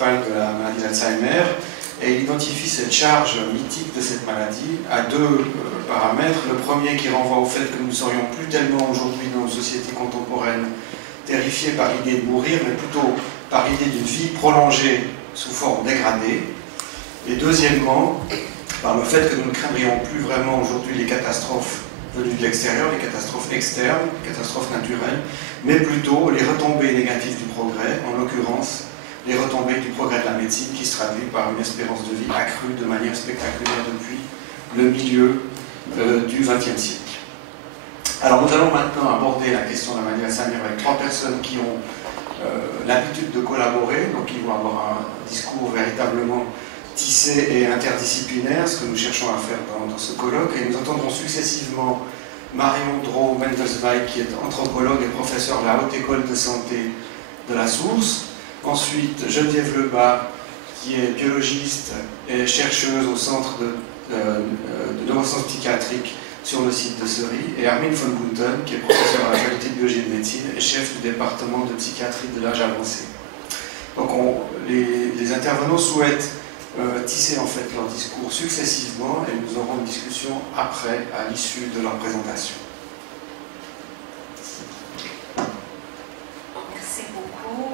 principale de la maladie d'Alzheimer, et il identifie cette charge mythique de cette maladie à deux paramètres. Le premier qui renvoie au fait que nous ne serions plus tellement aujourd'hui dans nos sociétés contemporaines terrifiés par l'idée de mourir, mais plutôt par l'idée d'une vie prolongée sous forme dégradée. Et deuxièmement, par le fait que nous ne craindrions plus vraiment aujourd'hui les catastrophes venues de l'extérieur, les catastrophes externes, les catastrophes naturelles, mais plutôt les retombées négatives du progrès, en l'occurrence les retombées du progrès de la médecine qui se traduit par une espérance de vie accrue de manière spectaculaire depuis le milieu du XXe siècle. Alors nous allons maintenant aborder la question de la maladie d'Alzheimer avec trois personnes qui ont l'habitude de collaborer, donc ils vont avoir un discours véritablement tissé et interdisciplinaire, ce que nous cherchons à faire dans ce colloque, et nous entendrons successivement Marion Draux-Mendelsweig, qui est anthropologue et professeur de la Haute École de Santé de la Source. Ensuite, Geneviève Lebas, qui est biologiste et chercheuse au Centre de neurosciences psychiatriques sur le site de Seri, et Armin von Bunten, qui est professeur à la faculté de biologie et de médecine et chef du département de psychiatrie de l'âge avancé. Donc les intervenants souhaitent tisser en fait leur discours successivement, et nous aurons une discussion après, à l'issue de leur présentation. Merci beaucoup.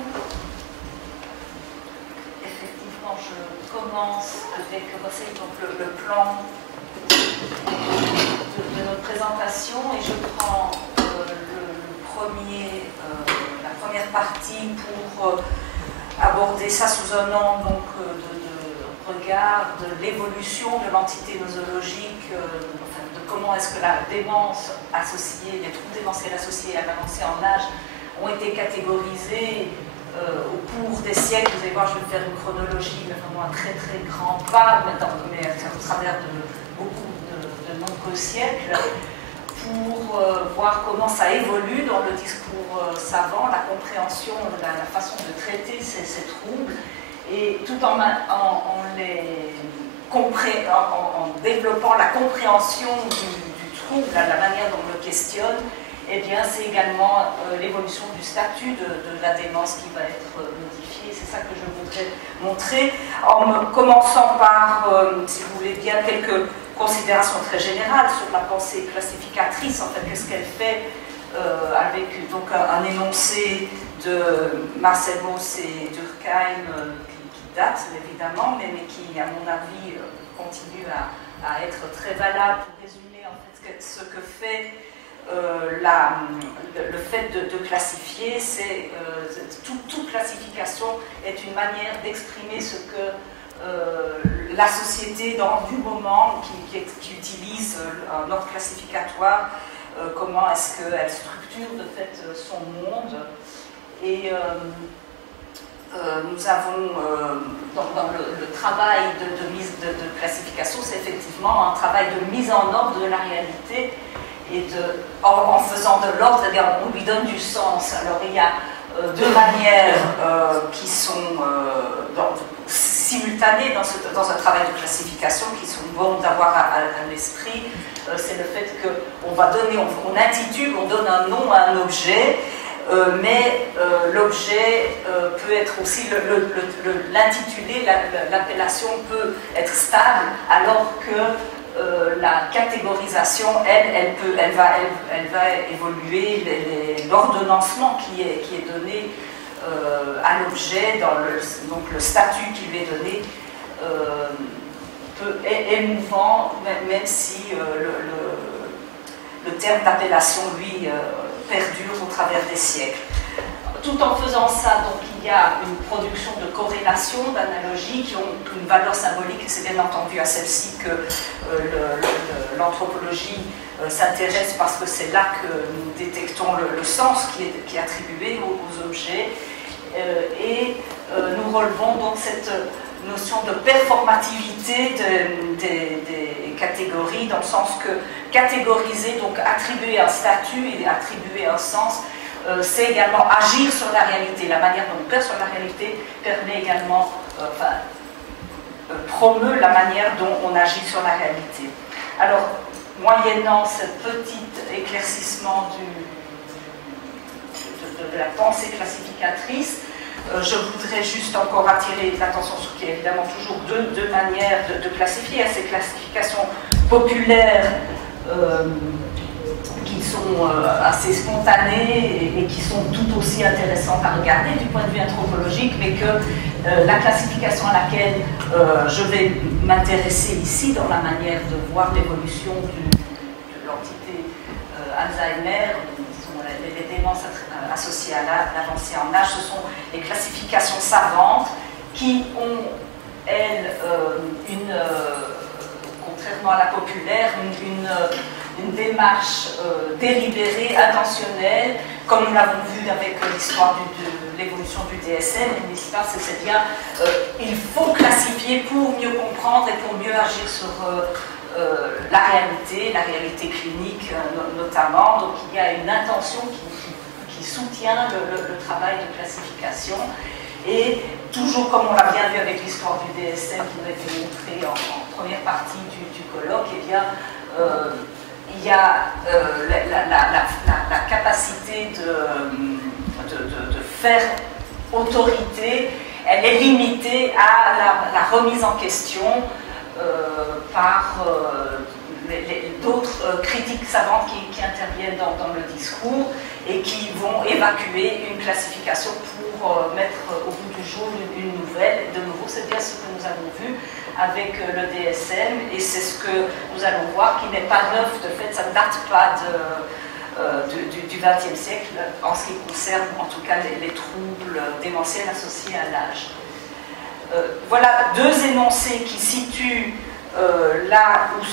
Effectivement, je commence avec donc le plan de notre présentation, et je prends la première partie pour aborder ça sous un angle donc, de regard de l'évolution de l'entité nosologique, enfin, de comment est-ce que la démence associée, les troubles démentiels associés à l'avancée en âge ont été catégorisés au cours des siècles. Vous allez voir, je vais faire une chronologie, mais vraiment un très très grand pas, mais au travers de beaucoup de nombreux siècles, pour voir comment ça évolue dans le discours savant, la compréhension, la façon de traiter ces troubles, et tout en développant la compréhension du trouble, la manière dont on le questionne. Eh bien, c'est également l'évolution du statut de la démence qui va être modifiée. C'est ça que je voudrais montrer, en commençant par, si vous voulez bien, quelques considérations très générales sur la pensée classificatrice. En fait, qu'est-ce qu'elle fait avec donc un énoncé de Marcel Mauss et Durkheim qui date évidemment, mais qui, à mon avis, continue à être très valable pour résumer en fait ce que fait le fait de classifier. C'est toute classification est une manière d'exprimer ce que la société du moment qui utilise un ordre classificatoire, comment est-ce qu'elle structure de fait son monde. Et nous avons dans le travail de classification, c'est effectivement un travail de mise en ordre de la réalité, et en faisant de l'ordre, c'est-à-dire on lui donne du sens. Alors il y a deux manières qui sont simultanées dans un travail de classification, qui sont bonnes d'avoir à l'esprit. C'est le fait qu'on va donner, on intitule, on donne un nom à un objet, mais l'objet peut être aussi, l'intitulé, l'appellation peut être stable, alors que la catégorisation, elle va évoluer. L'ordonnancement qui est donné à l'objet, donc le statut qui lui est donné, est mouvant, même si le terme d'appellation, lui, perdure au travers des siècles. Tout en faisant ça, donc, il y a une production de corrélations, d'analogies qui ont une valeur symbolique, et c'est bien entendu à celle-ci que l'anthropologie s'intéresse, parce que c'est là que nous détectons le sens qui est attribué aux objets. Et nous relevons donc cette notion de performativité des catégories, dans le sens que catégoriser, donc attribuer un statut et attribuer un sens, c'est également agir sur la réalité. La manière dont on perçoit la réalité permet également, promeut la manière dont on agit sur la réalité. Alors, moyennant ce petit éclaircissement de la pensée classificatrice, Je voudrais juste encore attirer l'attention sur qu'il y a évidemment toujours deux manières de classifier. Il y a ces classifications populaires qui sont assez spontanées et qui sont tout aussi intéressantes à regarder du point de vue anthropologique, mais que la classification à laquelle je vais m'intéresser ici, dans la manière de voir l'évolution de l'entité Alzheimer, disons, les démences associées à l'avancée en âge, ce sont les classifications savantes qui ont, elles, contrairement à la populaire, une démarche délibérée, intentionnelle, comme nous l'avons vu avec l'histoire de l'évolution du DSM. L'histoire, c'est bien, il faut classifier pour mieux comprendre et pour mieux agir sur la réalité clinique notamment. Donc il y a une intention qui soutient le travail de classification. Et toujours comme on l'a bien vu avec l'histoire du DSM qui nous a été montrée en première partie du colloque, eh bien, il y a la capacité de faire autorité, elle est limitée à la remise en question par d'autres critiques savantes qui interviennent dans le discours et qui vont évacuer une classification pour mettre au bout du jour une nouvelle. De nouveau, c'est bien ce que nous avons vu avec le DSM, et c'est ce que nous allons voir qui n'est pas neuf de fait, ça ne date pas du XXe siècle en ce qui concerne en tout cas les troubles démentiels associés à l'âge. Voilà deux énoncés qui situent là où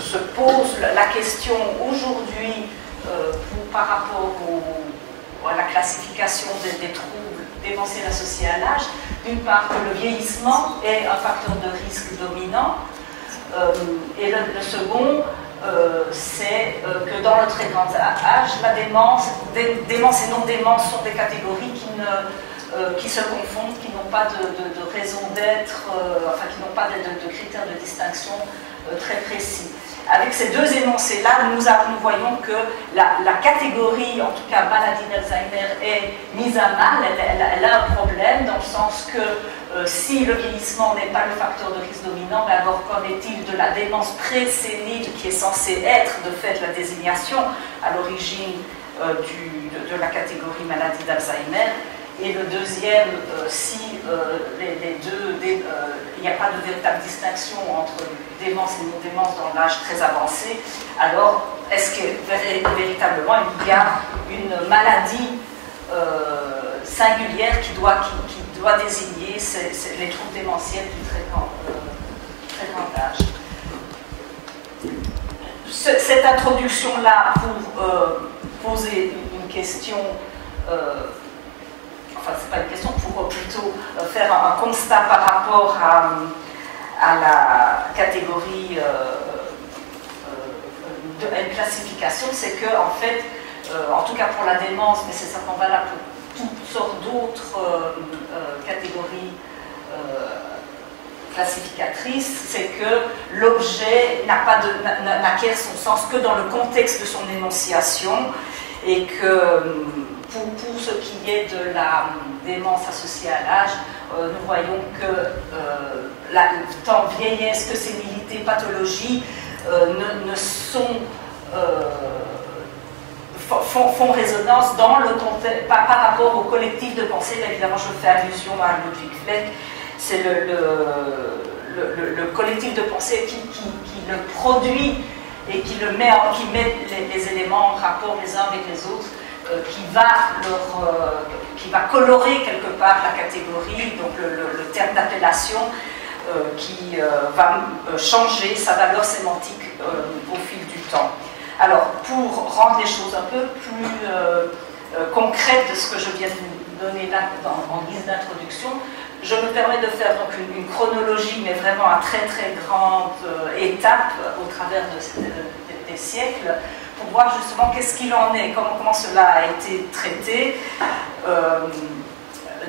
se pose la question aujourd'hui par rapport à la classification des troubles démentiels associés à l'âge. D'une part, que le vieillissement est un facteur de risque dominant, et le second, c'est que dans le très grand âge, la démence et non-démence sont des catégories qui se confondent, qui n'ont pas de raison d'être, enfin qui n'ont pas de critères de distinction très précis. Avec ces deux énoncés-là, nous voyons que la catégorie, en tout cas maladie d'Alzheimer, est mise à mal, elle a un problème, dans le sens que si le vieillissement n'est pas le facteur de risque dominant, mais alors qu'en est-il de la démence présénile qui est censée être de fait la désignation à l'origine de la catégorie maladie d'Alzheimer? Et le deuxième, si les deux, il n'y a pas de véritable distinction entre démence et non-démence dans l'âge très avancé, alors est-ce que véritablement il y a une maladie singulière qui doit désigner les troubles démentiels du très grand âge? Cette introduction-là pour poser une question, enfin c'est pas une question, pour plutôt faire un constat par rapport à la catégorie de une classification, c'est que en fait, en tout cas pour la démence, mais c'est certainement valable pour toutes sortes d'autres catégories classificatrices, c'est que l'objet n'acquiert son sens que dans le contexte de son énonciation, et que pour ce qui est de la démence associée à l'âge, nous voyons que tant vieillesse que sénilité, pathologie font résonance dans le contexte, par rapport au collectif de pensée. Là, évidemment, je fais allusion à Ludwig Fleck, c'est le collectif de pensée qui le produit et qui met les éléments en rapport les uns avec les autres, qui va colorer quelque part la catégorie, donc le terme d'appellation, qui va changer sa valeur sémantique au fil du temps. Alors, pour rendre les choses un peu plus concrètes de ce que je viens de vous donner là en guise d'introduction, je me permets de faire donc une chronologie, mais vraiment à très très grande étape au travers des siècles, pour voir justement qu'est-ce qu'il en est, comment cela a été traité.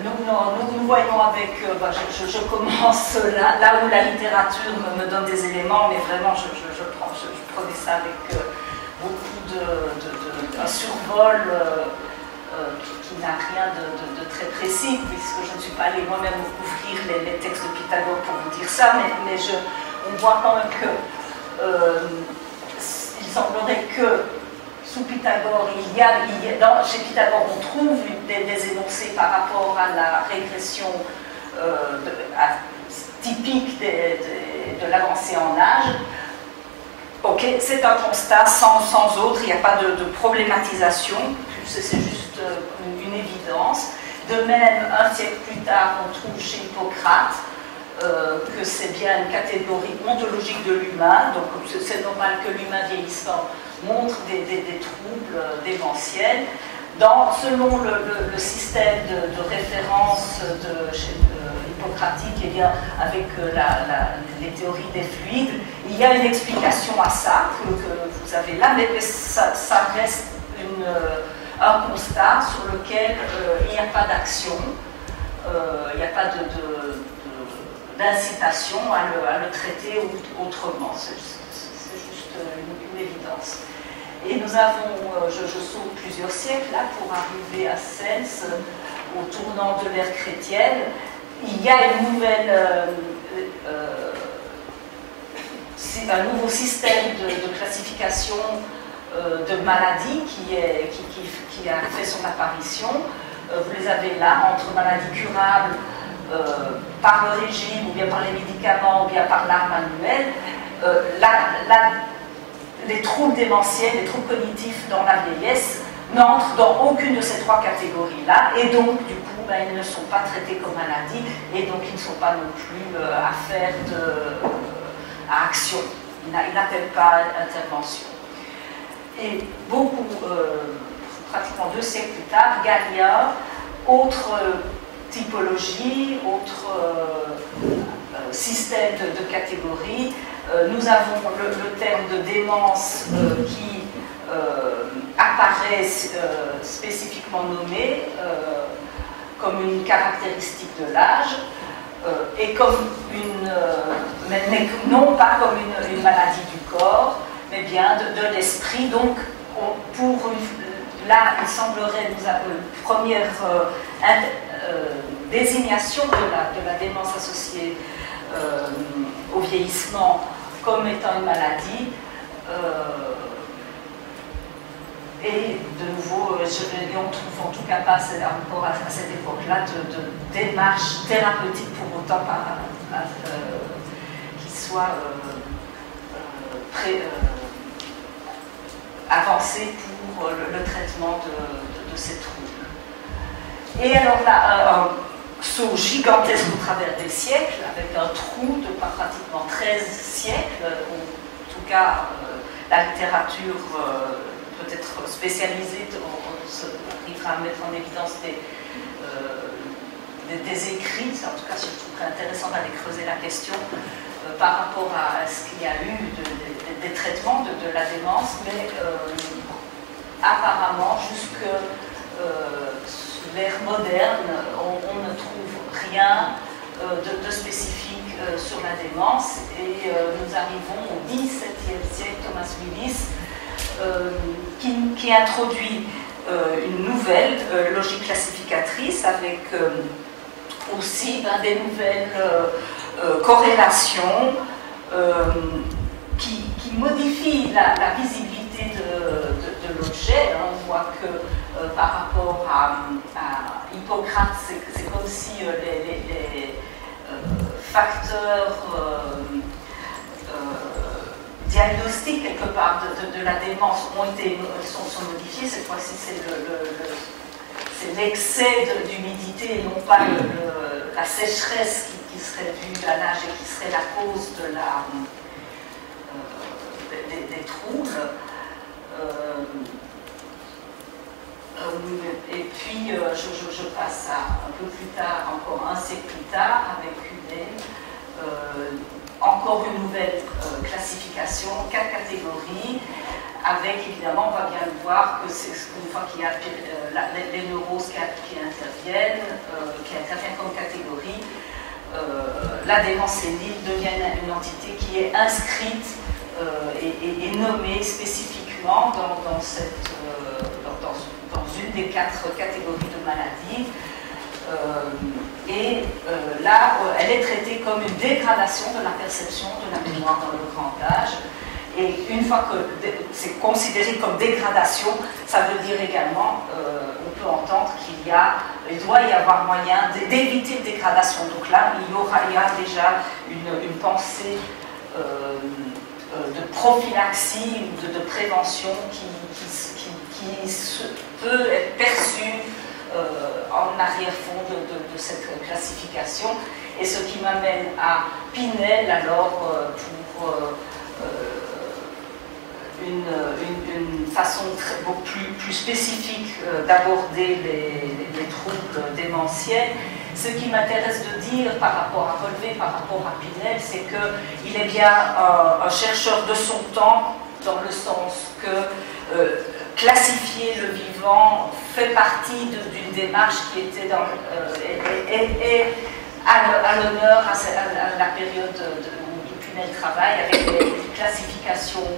Nous voyons avec, je commence là où la littérature me donne des éléments, mais vraiment je prenais ça avec beaucoup d'un survol qui n'a rien de très précis, puisque je ne suis pas allée moi-même ouvrir les textes de Pythagore pour vous dire ça, mais on voit quand même que il semblerait que sous Pythagore, chez Pythagore, on trouve des énoncés par rapport à la régression typique de l'avancée en âge. Ok, c'est un constat sans autre, il n'y a pas de problématisation, c'est juste une évidence. De même, un siècle plus tard, on trouve chez Hippocrate que c'est bien une catégorie ontologique de l'humain, donc c'est normal que l'humain vieillissant montre des troubles démentiels. Selon le système de référence hippocratique, eh bien, avec les théories des fluides, il y a une explication à ça que vous avez là, mais ça reste un constat sur lequel il n'y a pas d'action, il n'y a pas d'incitation à le traiter autrement. C'est juste une évidence. Et nous avons, je saute plusieurs siècles là pour arriver à Cels, au tournant de l'ère chrétienne. Il y a un nouveau système de classification de maladies qui a fait son apparition. Vous les avez là, entre maladies curables par le régime, ou bien par les médicaments, ou bien par l'art manuel. Les troubles démentiels, les troubles cognitifs dans la vieillesse n'entrent dans aucune de ces trois catégories-là, et donc du coup ils ne sont pas traités comme maladies, et donc ils ne sont pas non plus affaires à action, ils n'appellent pas intervention. Et beaucoup, pratiquement 2 siècles plus tard, Galien, autre typologie, autre système de catégories. Nous avons le terme de démence qui apparaît spécifiquement nommé comme une caractéristique de l'âge et comme mais non pas comme une maladie du corps, mais bien de l'esprit. Donc, là, il semblerait nous avoir une première désignation de la démence associée au vieillissement comme étant une maladie. Et de nouveau, on trouve en tout cas pas encore à cette époque-là de démarche thérapeutique pour autant qui soit avancée pour le traitement de ces troubles. Et alors là, un saut gigantesque au travers des siècles, avec un trou de pratiquement 13 siècles, en tout cas la littérature peut-être spécialisée, on arrivera à mettre en évidence des écrits, c'est en tout cas surtout très intéressant d'aller creuser la question par rapport à ce qu'il y a eu des traitements de la démence, mais apparemment jusque l'ère moderne, on ne trouve rien de spécifique sur la démence, et nous arrivons au XVIIe siècle, Thomas Willis, qui introduit une nouvelle logique classificatrice avec aussi des nouvelles corrélations qui modifient la visibilité de l'objet. On voit que par rapport à Hippocrate, c'est comme si les facteurs diagnostiques quelque part de la démence sont modifiés. Cette fois-ci, c'est l'excès d'humidité et non pas la sécheresse qui serait due à l'âge et qui serait la cause des troubles. Et puis, je passe à un peu plus tard, encore un siècle plus tard, avec encore une nouvelle classification, 4 catégories, avec évidemment, on va bien le voir, que c'est une fois qu'il y a les neuroses qui interviennent comme catégorie, la démence sénile devient une entité qui est inscrite et nommée spécifiquement dans une des 4 catégories de maladies. Là, elle est traitée comme une dégradation de la perception de la mémoire dans le grand âge. Et une fois que c'est considéré comme dégradation, ça veut dire également, on peut entendre qu'il doit y avoir moyen d'éviter la dégradation. Donc là, il y a déjà une pensée de prophylaxie ou de prévention qui peut être perçue en arrière-fond de cette classification. Et ce qui m'amène à Pinel, alors, pour une façon beaucoup plus spécifique d'aborder les troubles démentiels. Ce qui m'intéresse de dire à relever par rapport à Pinel, c'est qu'il est bien un chercheur de son temps, dans le sens que classifier le vivant fait partie d'une démarche qui était à l'honneur à la période où Pinel travaille, avec les classifications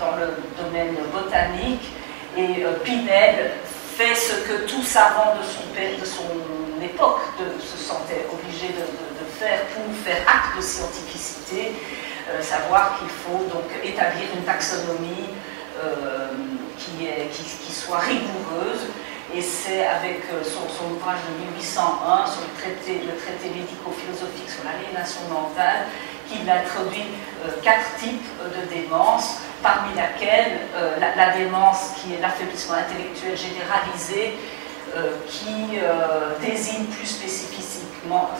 dans le domaine botanique. Et Pinel fait ce que tout savant de son époque se sentait obligé de faire pour faire acte de scientificité, savoir qu'il faut donc établir une taxonomie qui soit rigoureuse. Et c'est avec son ouvrage de 1801 sur le traité médico-philosophique sur l'aliénation mentale qu'il introduit 4 types de démence, parmi laquelle la démence qui est l'affaiblissement intellectuel généralisé, qui désigne plus spécifiquement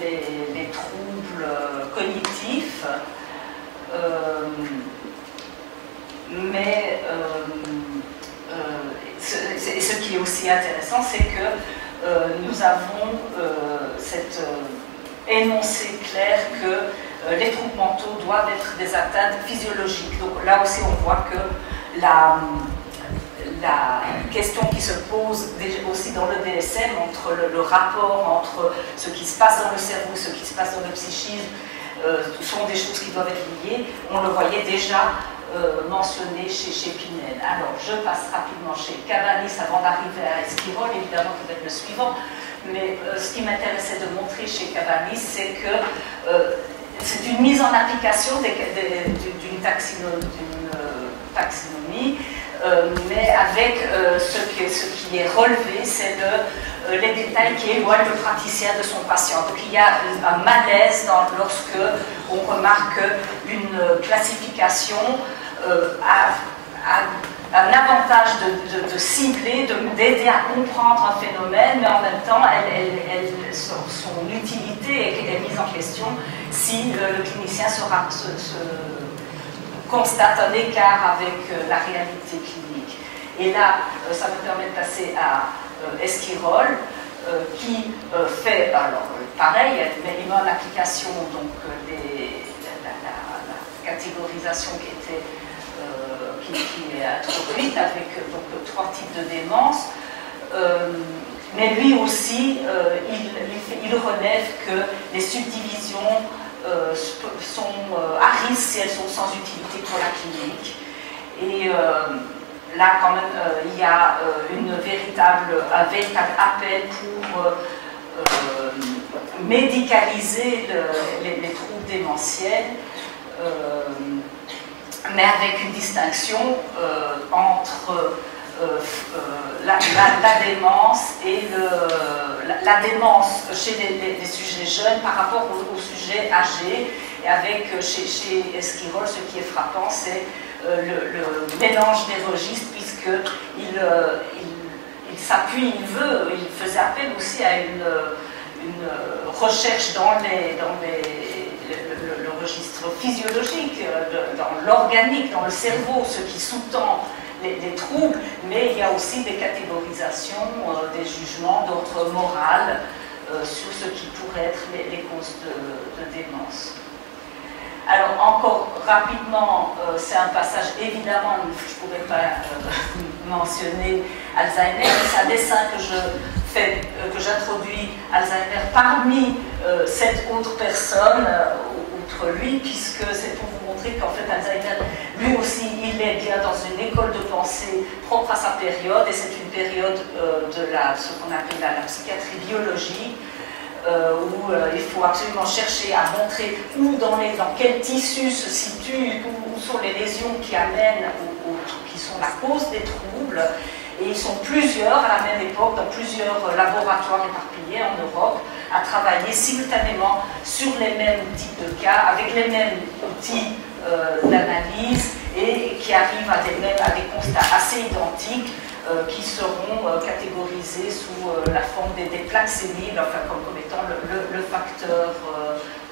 les troubles cognitifs, mais ce qui est aussi intéressant, c'est que nous avons cet énoncé clair que les troubles mentaux doivent être des atteintes physiologiques. Donc là aussi, on voit que la question qui se pose aussi dans le DSM entre le rapport entre ce qui se passe dans le cerveau et ce qui se passe dans le psychisme sont des choses qui doivent être liées. On le voyait déjà mentionné chez Pinel. Alors, je passe rapidement chez Cabanis avant d'arriver à Esquirol, évidemment qui va être le suivant. Mais ce qui m'intéressait de montrer chez Cabanis, c'est que c'est une mise en application d'une taxonomie, mais avec ce qui est relevé, c'est les détails qui éloignent le praticien de son patient. Donc il y a un malaise lorsque on remarque une classification a un avantage de cibler, d'aider à comprendre un phénomène, mais en même temps, son utilité est mise en question si le clinicien constate un écart avec la réalité clinique. Et là, ça me permet de passer à Esquirol, qui fait, alors pareil, mais il met en application donc, la catégorisation qui est introduite avec donc, 3 types de démence. Mais lui aussi, il relève que les subdivisions sont à risque si elles sont sans utilité pour la clinique. Et là, quand même, il y a un véritable appel pour médicaliser les troubles démentiels, mais avec une distinction entre la démence et la démence chez les sujets jeunes par rapport aux sujets âgés. Et avec chez Esquirol, ce qui est frappant, c'est le mélange des registres, puisqu'il s'appuie, il faisait appel aussi à une recherche dans le registre physiologique, dans l'organique, dans le cerveau, ce qui sous-tend les troubles, mais il y a aussi des catégorisations, des jugements d'ordre moral sur ce qui pourrait être les causes de démence. Alors encore rapidement, c'est un passage, évidemment, je ne pourrais pas mentionner Alzheimer, mais c'est un dessin que j'introduis Alzheimer parmi 7 autres personnes, outre lui, puisque c'est pour vous montrer montrer qu'en fait Alzheimer, lui aussi, il est bien dans une école de pensée propre à sa période, et c'est une période de ce qu'on appelle la psychiatrie biologique, où il faut absolument chercher à montrer dans quel tissu se situent, où sont les lésions qui amènent, qui sont la cause des troubles. Et ils sont plusieurs à la même époque, dans plusieurs laboratoires éparpillés en Europe, à travailler simultanément sur les mêmes types de cas, avec les mêmes outils d'analyse, et qui arrivent à des constats assez identiques, qui seront catégorisés sous la forme des plaques séniles, enfin, comme étant le facteur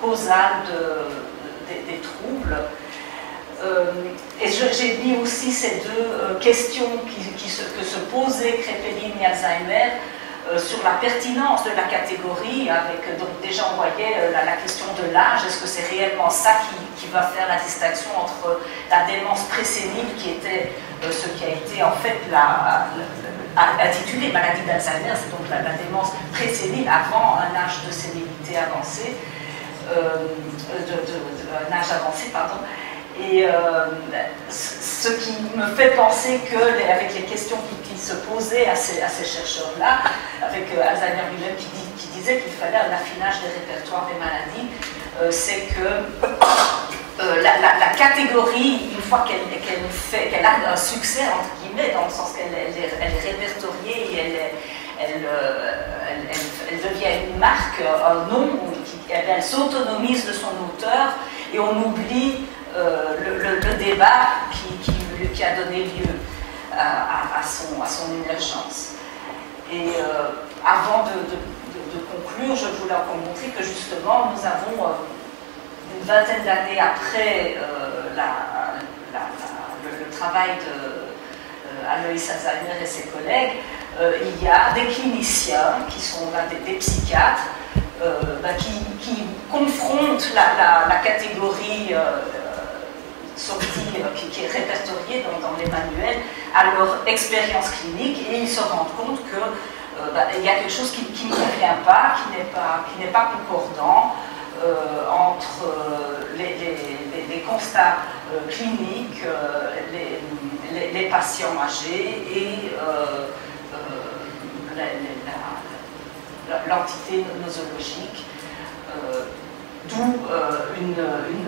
causal des troubles. Et j'ai mis aussi ces deux questions que se posaient Kraepelin et Alzheimer sur la pertinence de la catégorie, donc déjà on voyait la question de l'âge. Est-ce que c'est réellement ça qui va faire la distinction entre la démence présénile, qui était ce qui a été en fait intitulé maladie d'Alzheimer, c'est donc la démence présénile avant un âge de sénilité avancée, un âge avancé, pardon. Et ce qui me fait penser qu'avec les questions qui se posaient à ces chercheurs-là, avec Alzheimer lui-même qui disait qu'il fallait un affinage des répertoires des maladies, c'est que la catégorie, une fois qu'elle a un succès, entre guillemets, dans le sens qu'elle est répertoriée et elle devient une marque, un nom, elle s'autonomise de son auteur, et on oublie le débat qui a donné lieu à son émergence. Et avant de conclure, je voulais encore montrer que justement nous avons une vingtaine d'années après le travail d'Alois Alzheimer et ses collègues, il y a des cliniciens qui sont là, des psychiatres, qui confrontent la catégorie qui est répertoriée dans les manuels à leur expérience clinique, et ils se rendent compte qu'il y a quelque chose qui ne convient pas, qui n'est pas concordant entre les constats cliniques, les patients âgés et l'entité nosologique. D'où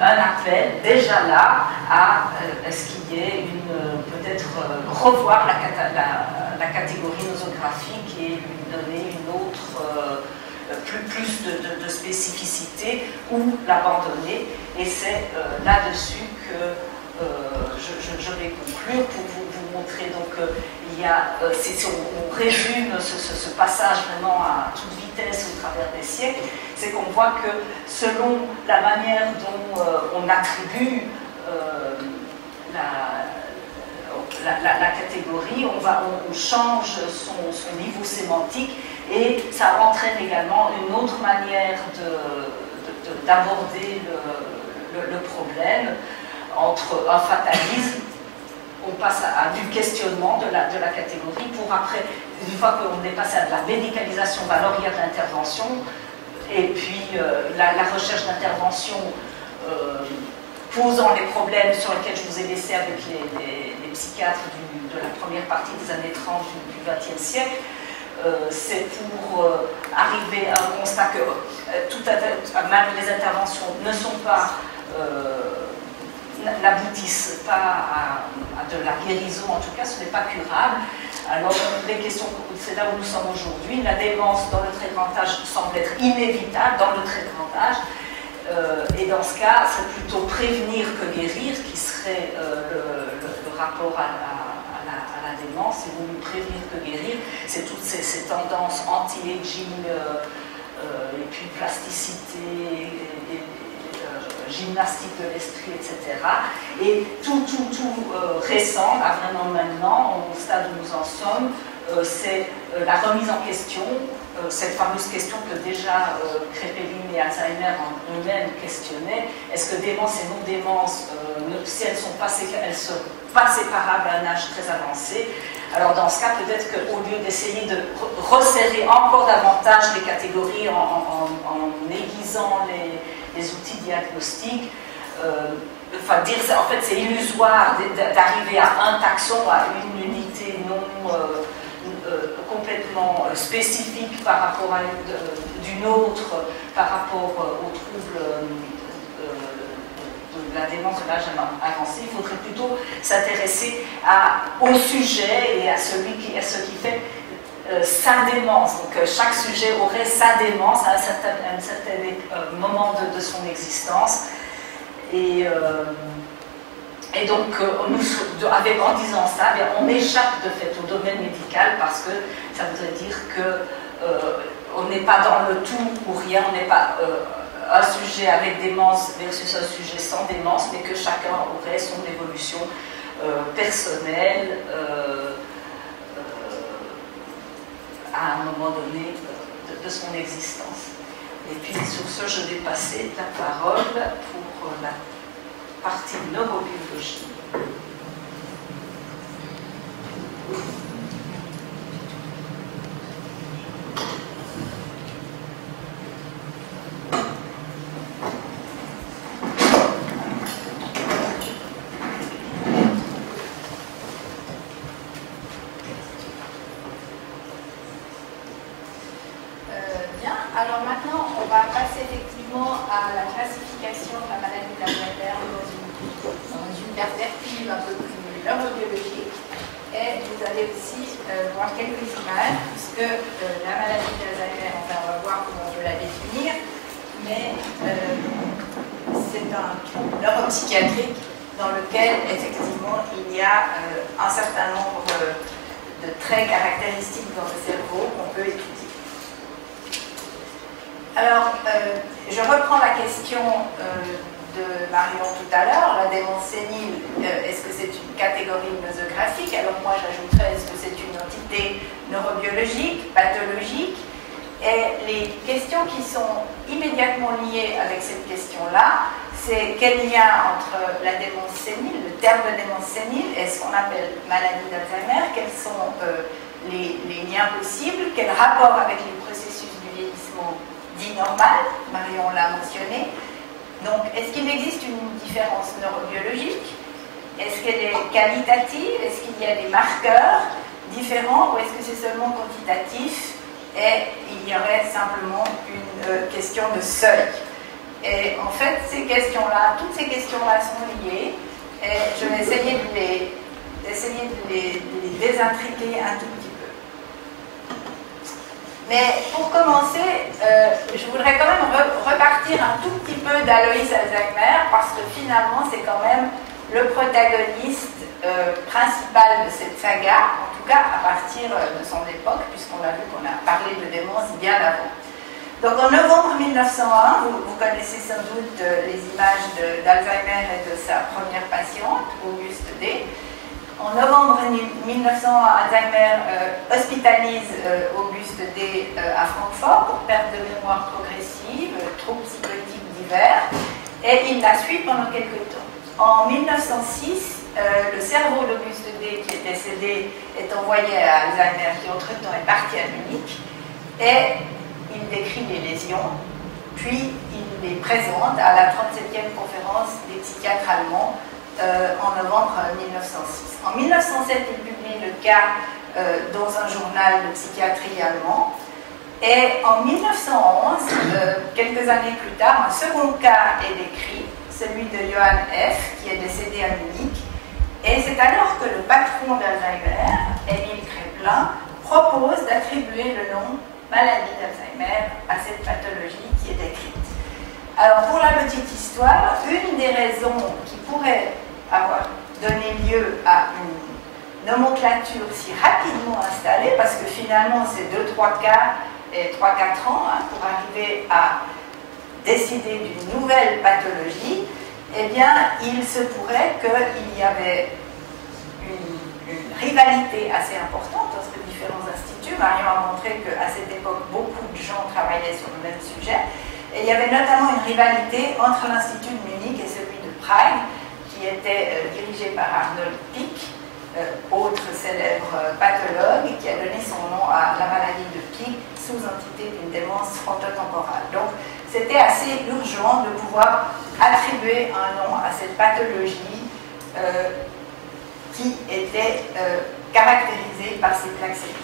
un appel déjà là à ce qu'il y ait peut-être revoir la catégorie nosographique et lui donner une autre, plus de spécificité, ou l'abandonner. Et c'est là-dessus que je vais conclure pour vous montrer. Donc il y a, si on résume ce passage vraiment à toute vitesse au travers des siècles, c'est qu'on voit que selon la manière dont on attribue la catégorie, on change son niveau sémantique, et ça entraîne également une autre manière d'aborder le problème, entre un fatalisme. On passe du questionnement de la catégorie, pour après, une fois qu'on est passé à de la médicalisation, alors il y a de l'intervention, et puis la recherche d'intervention posant les problèmes sur lesquels je vous ai laissé avec les psychiatres de la première partie des années 30 du XXe siècle. C'est pour arriver à un constat que les interventions ne sont pas n'aboutissent pas à de la guérison, en tout cas ce n'est pas curable. Alors les questions, c'est là où nous sommes aujourd'hui. La démence dans le très grand âge semble être inévitable dans le très grand âge, et dans ce cas c'est plutôt prévenir que guérir qui serait le rapport à la démence. Et vous prévenir que guérir, c'est toutes ces tendances anti-aging, et puis plasticité, gymnastique de l'esprit, etc. Et tout récent, là vraiment maintenant, au stade où nous en sommes, c'est la remise en question, cette fameuse question que déjà Kraepelin et Alzheimer en eux-mêmes questionnaient. Est-ce que démence et non-démence, si elles sont pas séparables à un âge très avancé? Alors dans ce cas, peut-être qu'au lieu d'essayer de resserrer encore davantage les catégories en aiguisant les outils diagnostiques, enfin dire, en fait c'est illusoire d'arriver à un taxon, à une unité non complètement spécifique par rapport à d'une autre, par rapport aux troubles de la démence de l'âge avancé. Il faudrait plutôt s'intéresser au sujet et à ce qui fait sa démence. Donc chaque sujet aurait sa démence à un certain moment de son existence. Et donc, en disant ça, bien, on échappe de fait au domaine médical parce que ça voudrait dire qu'on n'est pas dans le tout ou rien, on n'est pas un sujet avec démence versus un sujet sans démence, mais que chacun aurait son évolution personnelle à un moment donné de son existence. Et puis sur ce, je vais passer la parole pour la partie neurobiologie. Bien, alors maintenant on va passer effectivement à la classification de la maladie d'Alzheimer dans une perspective un peu plus neurobiologique. Et vous allez aussi voir quelques images, puisque la maladie d'Alzheimer, enfin, on va voir comment on peut la définir, mais c'est un trouble neuropsychiatrique dans lequel, effectivement, il y a un certain nombre de traits caractéristiques dans le cerveau qu'on peut étudier. Alors, je reprends la question de Marion tout à l'heure, la démence sénile, est-ce que c'est une catégorie nosographique? Alors moi j'ajouterais, est-ce que c'est une entité neurobiologique, pathologique? Et les questions qui sont immédiatement liées avec cette question-là, c'est quel lien entre la démence sénile, le terme de démence sénile, et ce qu'on appelle maladie d'Alzheimer, quels sont les liens possibles, quel rapport avec les processus du vieillissement dit normal, Marion l'a mentionné. Donc, est-ce qu'il existe une différence neurobiologique? Est-ce qu'elle est qualitative? Est-ce qu'il y a des marqueurs différents? Ou est-ce que c'est seulement quantitatif et il y aurait simplement une question de seuil? Et en fait, ces questions-là, toutes ces questions-là sont liées et je vais essayer de les désintriguer un tout petit peu. Mais pour commencer, je voudrais quand même repartir un tout petit peu d'Aloïs Alzheimer parce que finalement c'est quand même le protagoniste principal de cette saga, en tout cas à partir de son époque, puisqu'on a vu qu'on a parlé de démence bien avant. Donc en novembre 1901, vous connaissez sans doute les images d'Alzheimer et de sa première patiente, Auguste D. En novembre 1900, Alzheimer hospitalise Auguste D à Francfort pour perte de mémoire progressive, troubles psychotiques divers, et il la suit pendant quelques temps. En 1906, le cerveau d'Auguste D qui est décédé est envoyé à Alzheimer qui entre-temps est parti à Munich, et il décrit les lésions, puis il les présente à la 37e conférence des psychiatres allemands en novembre 1906. En 1907, il publie le cas dans un journal de psychiatrie allemand. Et en 1911, quelques années plus tard, un second cas est décrit, celui de Johann F., qui est décédé à Munich. Et c'est alors que le patron d'Alzheimer, Émile Kraepelin, propose d'attribuer le nom maladie d'Alzheimer à cette pathologie qui est décrite. Alors, pour la petite histoire, une des raisons qui pourrait avoir donné lieu à une nomenclature si rapidement installée, parce que finalement c'est 2-3 cas et 3-4 ans pour arriver à décider d'une nouvelle pathologie, eh bien il se pourrait qu'il y avait une rivalité assez importante entre différents instituts. Marion a montré qu'à cette époque beaucoup de gens travaillaient sur le même sujet, et il y avait notamment une rivalité entre l'Institut de Munich et celui de Prague, qui était dirigé par Arnold Pick, autre célèbre pathologue, qui a donné son nom à la maladie de Pick, sous-entité d'une démence frontotemporale. Donc c'était assez urgent de pouvoir attribué un nom à cette pathologie qui était caractérisée par ces plaques séniles.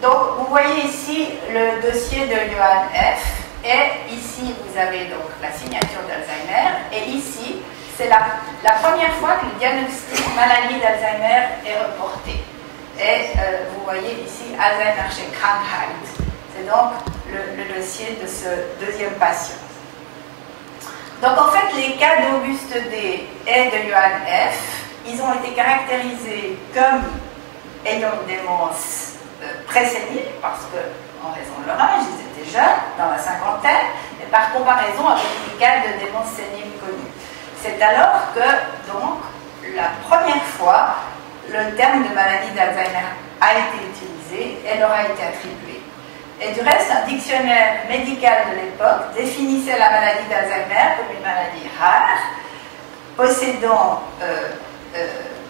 Donc, vous voyez ici le dossier de Johann F. Et ici, vous avez donc la signature d'Alzheimer. Et ici, c'est la première fois que le diagnostic maladie d'Alzheimer est reporté. Et vous voyez ici Alzheimer chez Krankheit. C'est donc le dossier de ce deuxième patient. Donc, en fait, les cas d'Auguste D et de Johann F, ils ont été caractérisés comme ayant une démence présénile, parce que, en raison de leur âge, ils étaient jeunes, dans la cinquantaine, et par comparaison avec les cas de démence sénile connus. C'est alors que, donc, la première fois, le terme de maladie d'Alzheimer a été utilisé et leur a été attribué. Et du reste, un dictionnaire médical de l'époque définissait la maladie d'Alzheimer comme une maladie rare,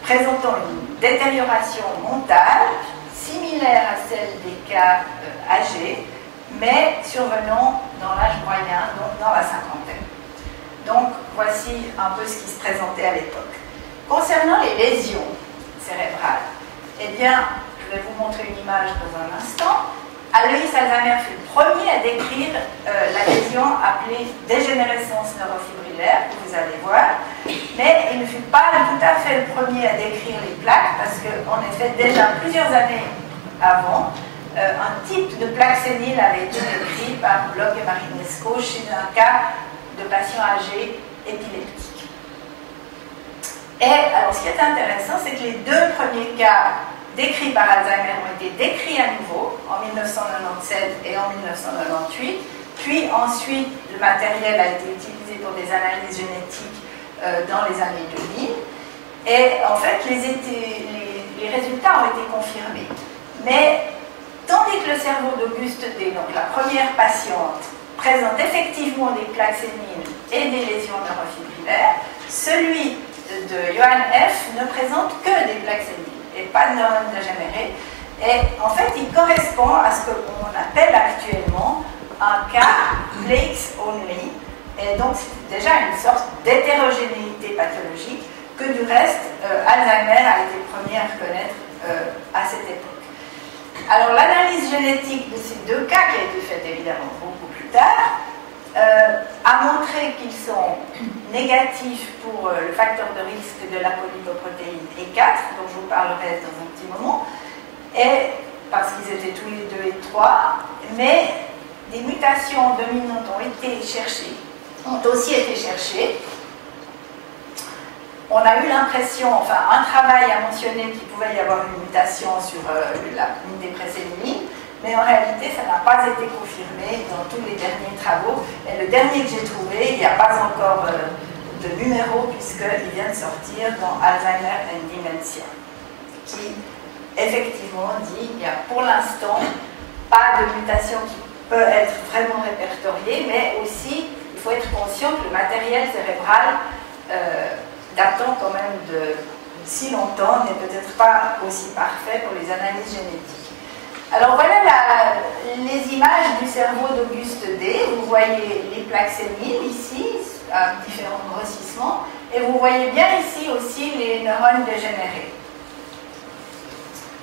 présentant une détérioration mentale similaire à celle des cas âgés, mais survenant dans l'âge moyen, donc dans la cinquantaine. Donc, voici un peu ce qui se présentait à l'époque. Concernant les lésions cérébrales, eh bien, je vais vous montrer une image dans un instant. Alois Alzheimer fut le premier à décrire la lésion appelée dégénérescence neurofibrillaire, que vous allez voir, mais il ne fut pas tout à fait le premier à décrire les plaques, parce qu'en effet, déjà plusieurs années avant, un type de plaque sénile avait été décrit par Bloch et Marinesco chez un cas de patients âgés épileptiques. Et alors, ce qui est intéressant, c'est que les deux premiers cas décrits par Alzheimer ont été décrits à nouveau en 1997 et en 1998, puis ensuite le matériel a été utilisé pour des analyses génétiques dans les années 2000, et en fait les résultats ont été confirmés. Mais tandis que le cerveau d'Auguste D, donc la première patiente, présente effectivement des plaques séniles et des lésions neurofibrillaires, celui de Johann F ne présente que des plaques séniles et pas de neurones dégénérés. Et en fait, il correspond à ce qu'on appelle actuellement un cas plaques only. Et donc, c'est déjà une sorte d'hétérogénéité pathologique que du reste, Alzheimer a été le premier à reconnaître à cette époque. Alors, l'analyse génétique de ces deux cas, qui a été faite évidemment beaucoup plus tard, a montré qu'ils sont négatifs pour le facteur de risque de la polypoprotéine E4, dont je vous parlerai dans un petit moment, et parce qu'ils étaient tous les 2 et 3, mais des mutations dominantes ont aussi été cherchées. On a eu l'impression, enfin un travail a mentionné qu'il pouvait y avoir une mutation sur une des présénilines, mais en réalité ça n'a pas été confirmé dans tous les derniers travaux. Et le dernier que j'ai trouvé, il n'y a pas encore de numéro puisqu'il vient de sortir dans Alzheimer and Dementia, qui effectivement dit qu'il n'y a pour l'instant pas de mutation qui peut être vraiment répertoriée, mais aussi il faut être conscient que le matériel cérébral datant quand même de si longtemps n'est peut-être pas aussi parfait pour les analyses génétiques. Alors voilà les images du cerveau d'Auguste D. Vous voyez les plaques séniles ici, à différents grossissements, et vous voyez bien ici aussi les neurones dégénérés.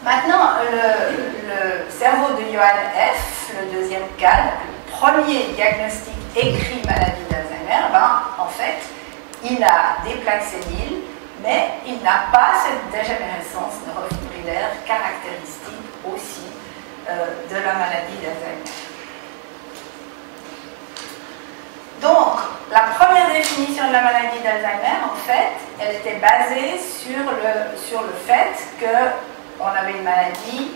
Maintenant, le cerveau de Johann F, le deuxième cas, le premier diagnostic écrit maladie d'Alzheimer, en fait, il a des plaques séniles, mais il n'a pas cette dégénérescence neurofibrillaire caractéristique aussi de la maladie d'Alzheimer. Donc, la première définition de la maladie d'Alzheimer, en fait, elle était basée sur le fait qu'on avait une maladie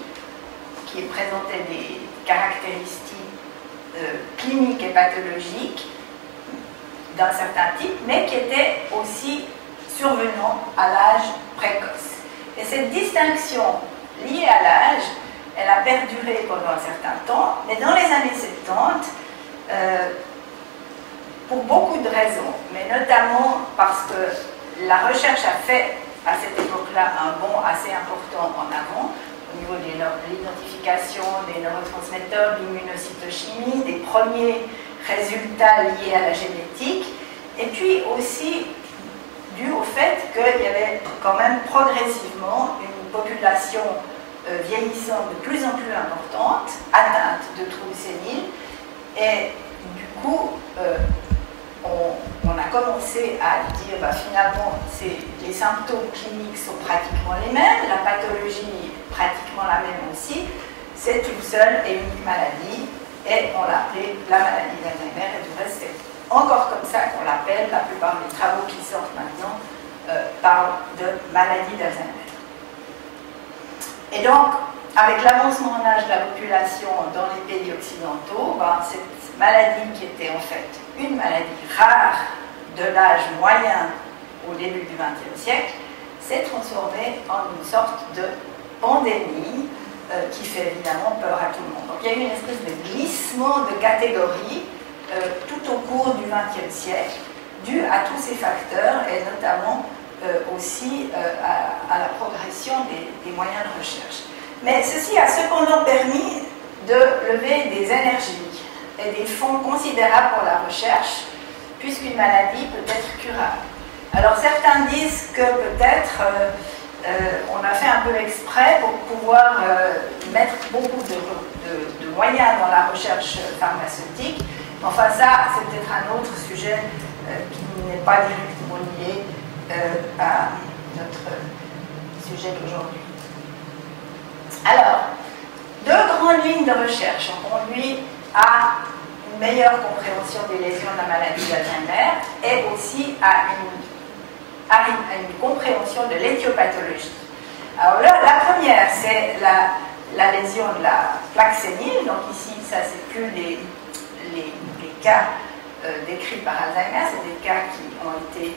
qui présentait des caractéristiques cliniques et pathologiques d'un certain type, mais qui était aussi survenant à l'âge précoce. Et cette distinction liée à l'âge, elle a perduré pendant un certain temps, mais dans les années 70, pour beaucoup de raisons, mais notamment parce que la recherche a fait à cette époque-là un bond assez important en avant, au niveau de l'identification des neurotransmetteurs, de l'immunocytochimie, des premiers résultats liés à la génétique, et puis aussi dû au fait qu'il y avait quand même progressivement une population vieillissante de plus en plus importante, atteinte de troubles séniles, et du coup, on a commencé à dire finalement les symptômes cliniques sont pratiquement les mêmes, la pathologie est pratiquement la même aussi, c'est une seule et unique maladie, et on l'a appelée la maladie d'Alzheimer, et du reste c'est encore comme ça qu'on l'appelle. La plupart des travaux qui sortent maintenant parlent de maladie d'Alzheimer. Et donc, avec l'avancement en âge de la population dans les pays occidentaux, cette maladie qui était en fait une maladie rare de l'âge moyen au début du XXe siècle s'est transformée en une sorte de pandémie qui fait évidemment peur à tout le monde. Donc il y a eu une espèce de glissement de catégories tout au cours du XXe siècle dû à tous ces facteurs et notamment aussi à la progression des moyens de recherche. Mais ceci a cependant permis de lever des énergies et des fonds considérables pour la recherche, puisqu'une maladie peut être curable. Alors certains disent que peut-être on a fait un peu exprès pour pouvoir mettre beaucoup de moyens dans la recherche pharmaceutique. Enfin ça, c'est peut-être un autre sujet qui n'est pas directement lié à notre sujet d'aujourd'hui. Alors, deux grandes lignes de recherche ont conduit à une meilleure compréhension des lésions de la maladie d'Alzheimer et aussi à une compréhension de l'éthiopathologie. Alors là, la première, c'est la lésion de la plaque sénile. Donc ici, ça, c'est plus les cas décrits par Alzheimer, c'est des cas qui ont été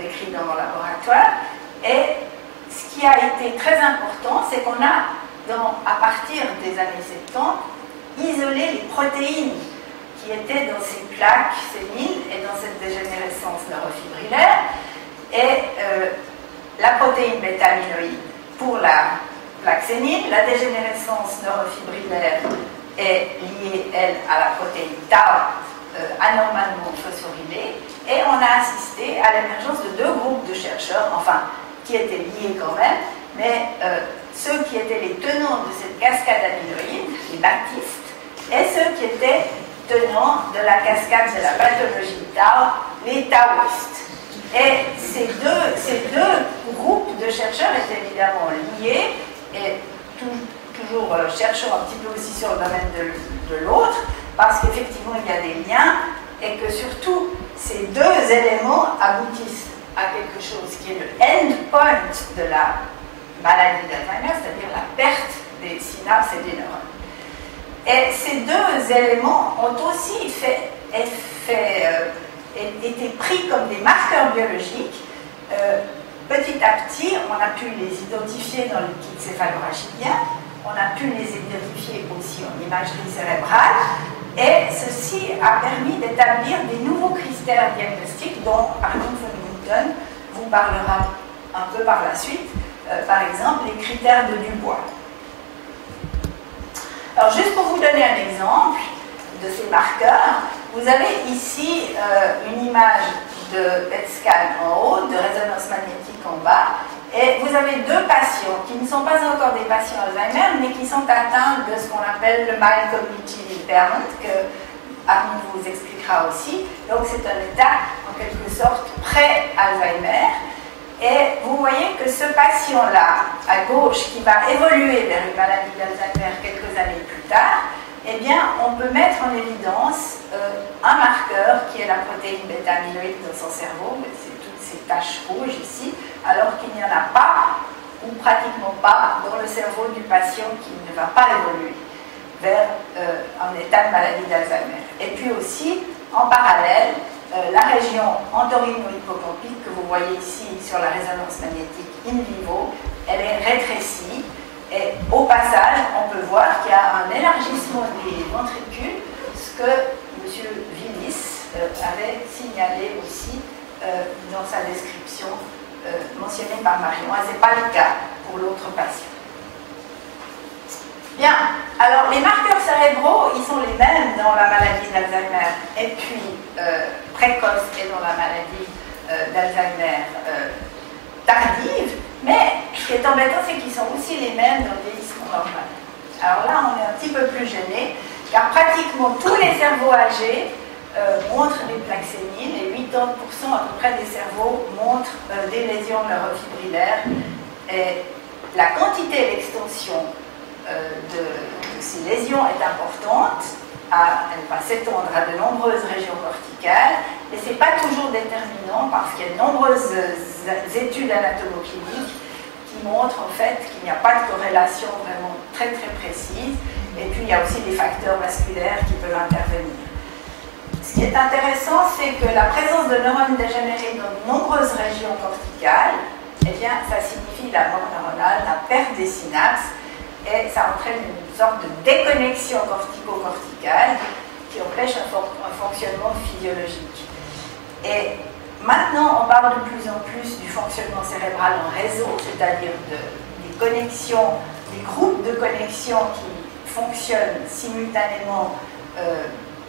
décrits dans mon laboratoire. Et ce qui a été très important, c'est qu'on a, à partir des années 70, isolé les protéines qui étaient dans ces plaques séniles et dans cette dégénérescence neurofibrillaire. Et la protéine bêta-amyloïde pour la plaque sénile, la dégénérescence neurofibrillaire est liée, elle, à la protéine tau anormalement phosphorylée, et on a assisté à l'émergence de deux groupes de chercheurs, enfin, qui étaient liés quand même, mais ceux qui étaient les tenants de cette cascade amyloïde, les baptistes, et ceux qui étaient tenants de la cascade de la pathologie tau, les taoïstes. Et ces deux groupes de chercheurs étaient évidemment liés, et toujours cherchant un petit peu aussi sur le domaine de l'autre, parce qu'effectivement il y a des liens, et que surtout ces deux éléments aboutissent à quelque chose qui est le endpoint de la maladie d'Alzheimer, c'est-à-dire la perte des synapses et des neurones. Et ces deux éléments ont aussi été pris comme des marqueurs biologiques. Petit à petit, on a pu les identifier dans le liquide céphalorachidien, on a pu les identifier aussi en imagerie cérébrale, et ceci a permis d'établir des nouveaux critères diagnostiques dont, par exemple, von Newton vous parlera un peu par la suite, par exemple, les critères de Dubois. Alors, juste pour vous donner un exemple de ces marqueurs, vous avez ici une image de PET scan en haut, de résonance magnétique en bas, et vous avez deux patients qui ne sont pas encore des patients Alzheimer, mais qui sont atteints de ce qu'on appelle le mild cognitive impairment, que Armand vous expliquera aussi. Donc c'est un état en quelque sorte pré-Alzheimer. Et vous voyez que ce patient-là, à gauche, qui va évoluer vers une maladie d'Alzheimer quelques années plus tard, eh bien, on peut mettre en évidence un marqueur qui est la protéine bêta-amyloïde dans son cerveau, c'est toutes ces taches rouges ici, alors qu'il n'y en a pas, ou pratiquement pas, dans le cerveau du patient qui ne va pas évoluer vers un état de maladie d'Alzheimer. Et puis aussi, en parallèle, la région entorino-hippocampique que vous voyez ici sur la résonance magnétique in vivo, elle est rétrécie. Et au passage, on peut voir qu'il y a un élargissement des ventricules, ce que M. Willis avait signalé aussi dans sa description mentionnée par Marion. Ce n'est pas le cas pour l'autre patient. Bien, alors les marqueurs cérébraux, ils sont les mêmes dans la maladie d'Alzheimer et puis précoce et dans la maladie d'Alzheimer tardive, mais ce qui est embêtant, c'est qu'ils sont aussi les mêmes dans le vieillissement normal. Alors là, on est un petit peu plus gêné, car pratiquement tous les cerveaux âgés montrent des plaques séniles et 80% à peu près des cerveaux montrent des lésions neurofibrillaires. Et la quantité et l'extension de ces lésions est importante, elle va s'étendre à de nombreuses régions corticales, et ce n'est pas toujours déterminant parce qu'il y a de nombreuses études anatomocliniques qui montrent en fait qu'il n'y a pas de corrélation vraiment très très précise, et puis il y a aussi des facteurs vasculaires qui peuvent intervenir. Ce qui est intéressant, c'est que la présence de neurones dégénérés dans de nombreuses régions corticales, eh bien, ça signifie la mort neuronale, la perte des synapses, et ça entraîne une sorte de déconnexion cortico-corticale qui empêche un fonctionnement physiologique. Et maintenant, on parle de plus en plus du fonctionnement cérébral en réseau, c'est-à-dire des connexions, des groupes de connexions qui fonctionnent simultanément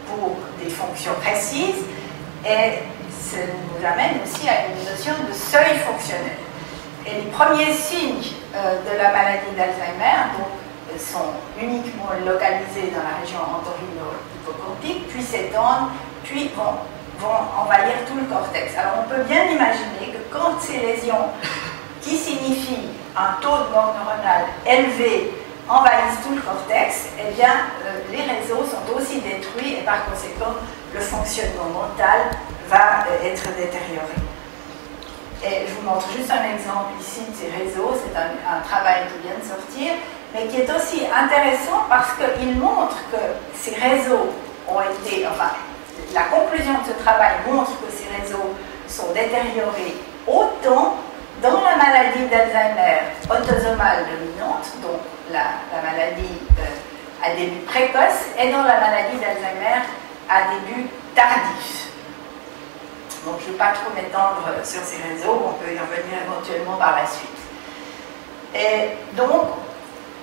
pour des fonctions précises, et ça nous amène aussi à une notion de seuil fonctionnel. Et les premiers signes de la maladie d'Alzheimer sont uniquement localisés dans la région entorino-hippocampique, puis s'étendent, puis vont envahir tout le cortex. Alors on peut bien imaginer que quand ces lésions, qui signifient un taux de mort neuronale élevé, envahissent tout le cortex, eh bien les réseaux sont aussi détruits et par conséquent le fonctionnement mental va être détérioré. Et je vous montre juste un exemple ici de ces réseaux, c'est un travail qui vient de sortir, mais qui est aussi intéressant parce qu'il montre que ces réseaux ont été, enfin, la conclusion de ce travail montre que ces réseaux sont détériorés autant dans la maladie d'Alzheimer autosomale dominante, donc la maladie à début précoce, et dans la maladie d'Alzheimer à début tardif. Donc je ne vais pas trop m'étendre sur ces réseaux, on peut y revenir éventuellement par la suite. Et donc,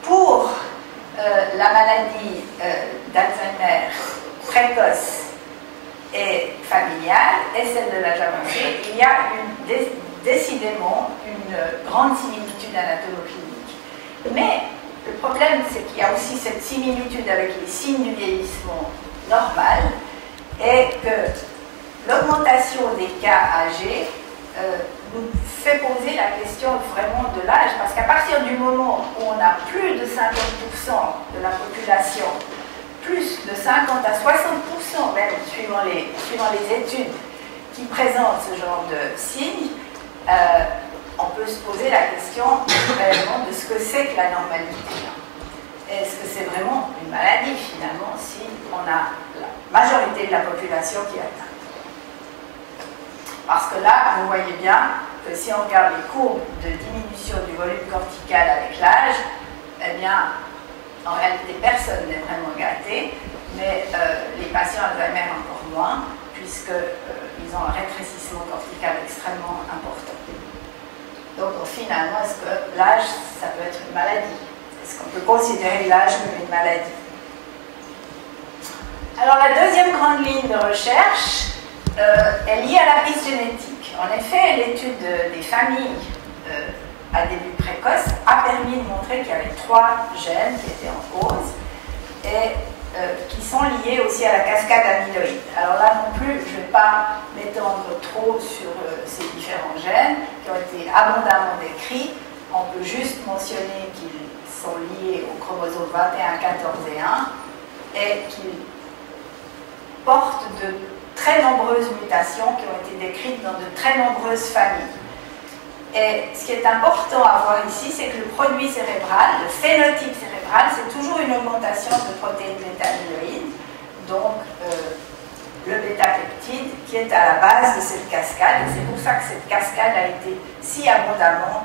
pour la maladie d'Alzheimer précoce et familiale, et celle de l'âge avancé, il y a décidément une grande similitude anatomoclinique. Mais le problème, c'est qu'il y a aussi cette similitude avec les signes du vieillissement normal, et que l'augmentation des cas âgés nous fait poser la question vraiment de l'âge, parce qu'à partir du moment où on a plus de 50% de la population, plus de 50 à 60% même, suivant les études, qui présentent ce genre de signes, on peut se poser la question réellement de ce que c'est que la normalité. Est-ce que c'est vraiment une maladie finalement si on a la majorité de la population qui atteint? Parce que là, vous voyez bien que si on regarde les courbes de diminution du volume cortical avec l'âge, eh bien, en réalité, personne n'est vraiment gâté, mais les patients Alzheimer encore moins, puisqu'ils ont un rétrécissement cortical extrêmement important. Donc, finalement, est-ce que l'âge, ça peut être une maladie? Est-ce qu'on peut considérer l'âge comme une maladie? Alors, la deuxième grande ligne de recherche est liée à la piste génétique. En effet, l'étude des familles à début précoce a permis de montrer qu'il y avait 3 gènes qui étaient en cause et qui sont liés aussi à la cascade amyloïde. Alors là non plus, je ne vais pas m'étendre trop sur ces différents gènes qui ont été abondamment décrits. On peut juste mentionner qu'ils sont liés aux chromosomes 21, 14 et 1 et qu'ils portent de très nombreuses mutations qui ont été décrites dans de très nombreuses familles. Et ce qui est important à voir ici, c'est que le produit cérébral, le phénotype cérébral, c'est toujours une augmentation de protéines bêta-amyloïdes, donc le bêta-peptide qui est à la base de cette cascade. Et c'est pour ça que cette cascade a été si abondamment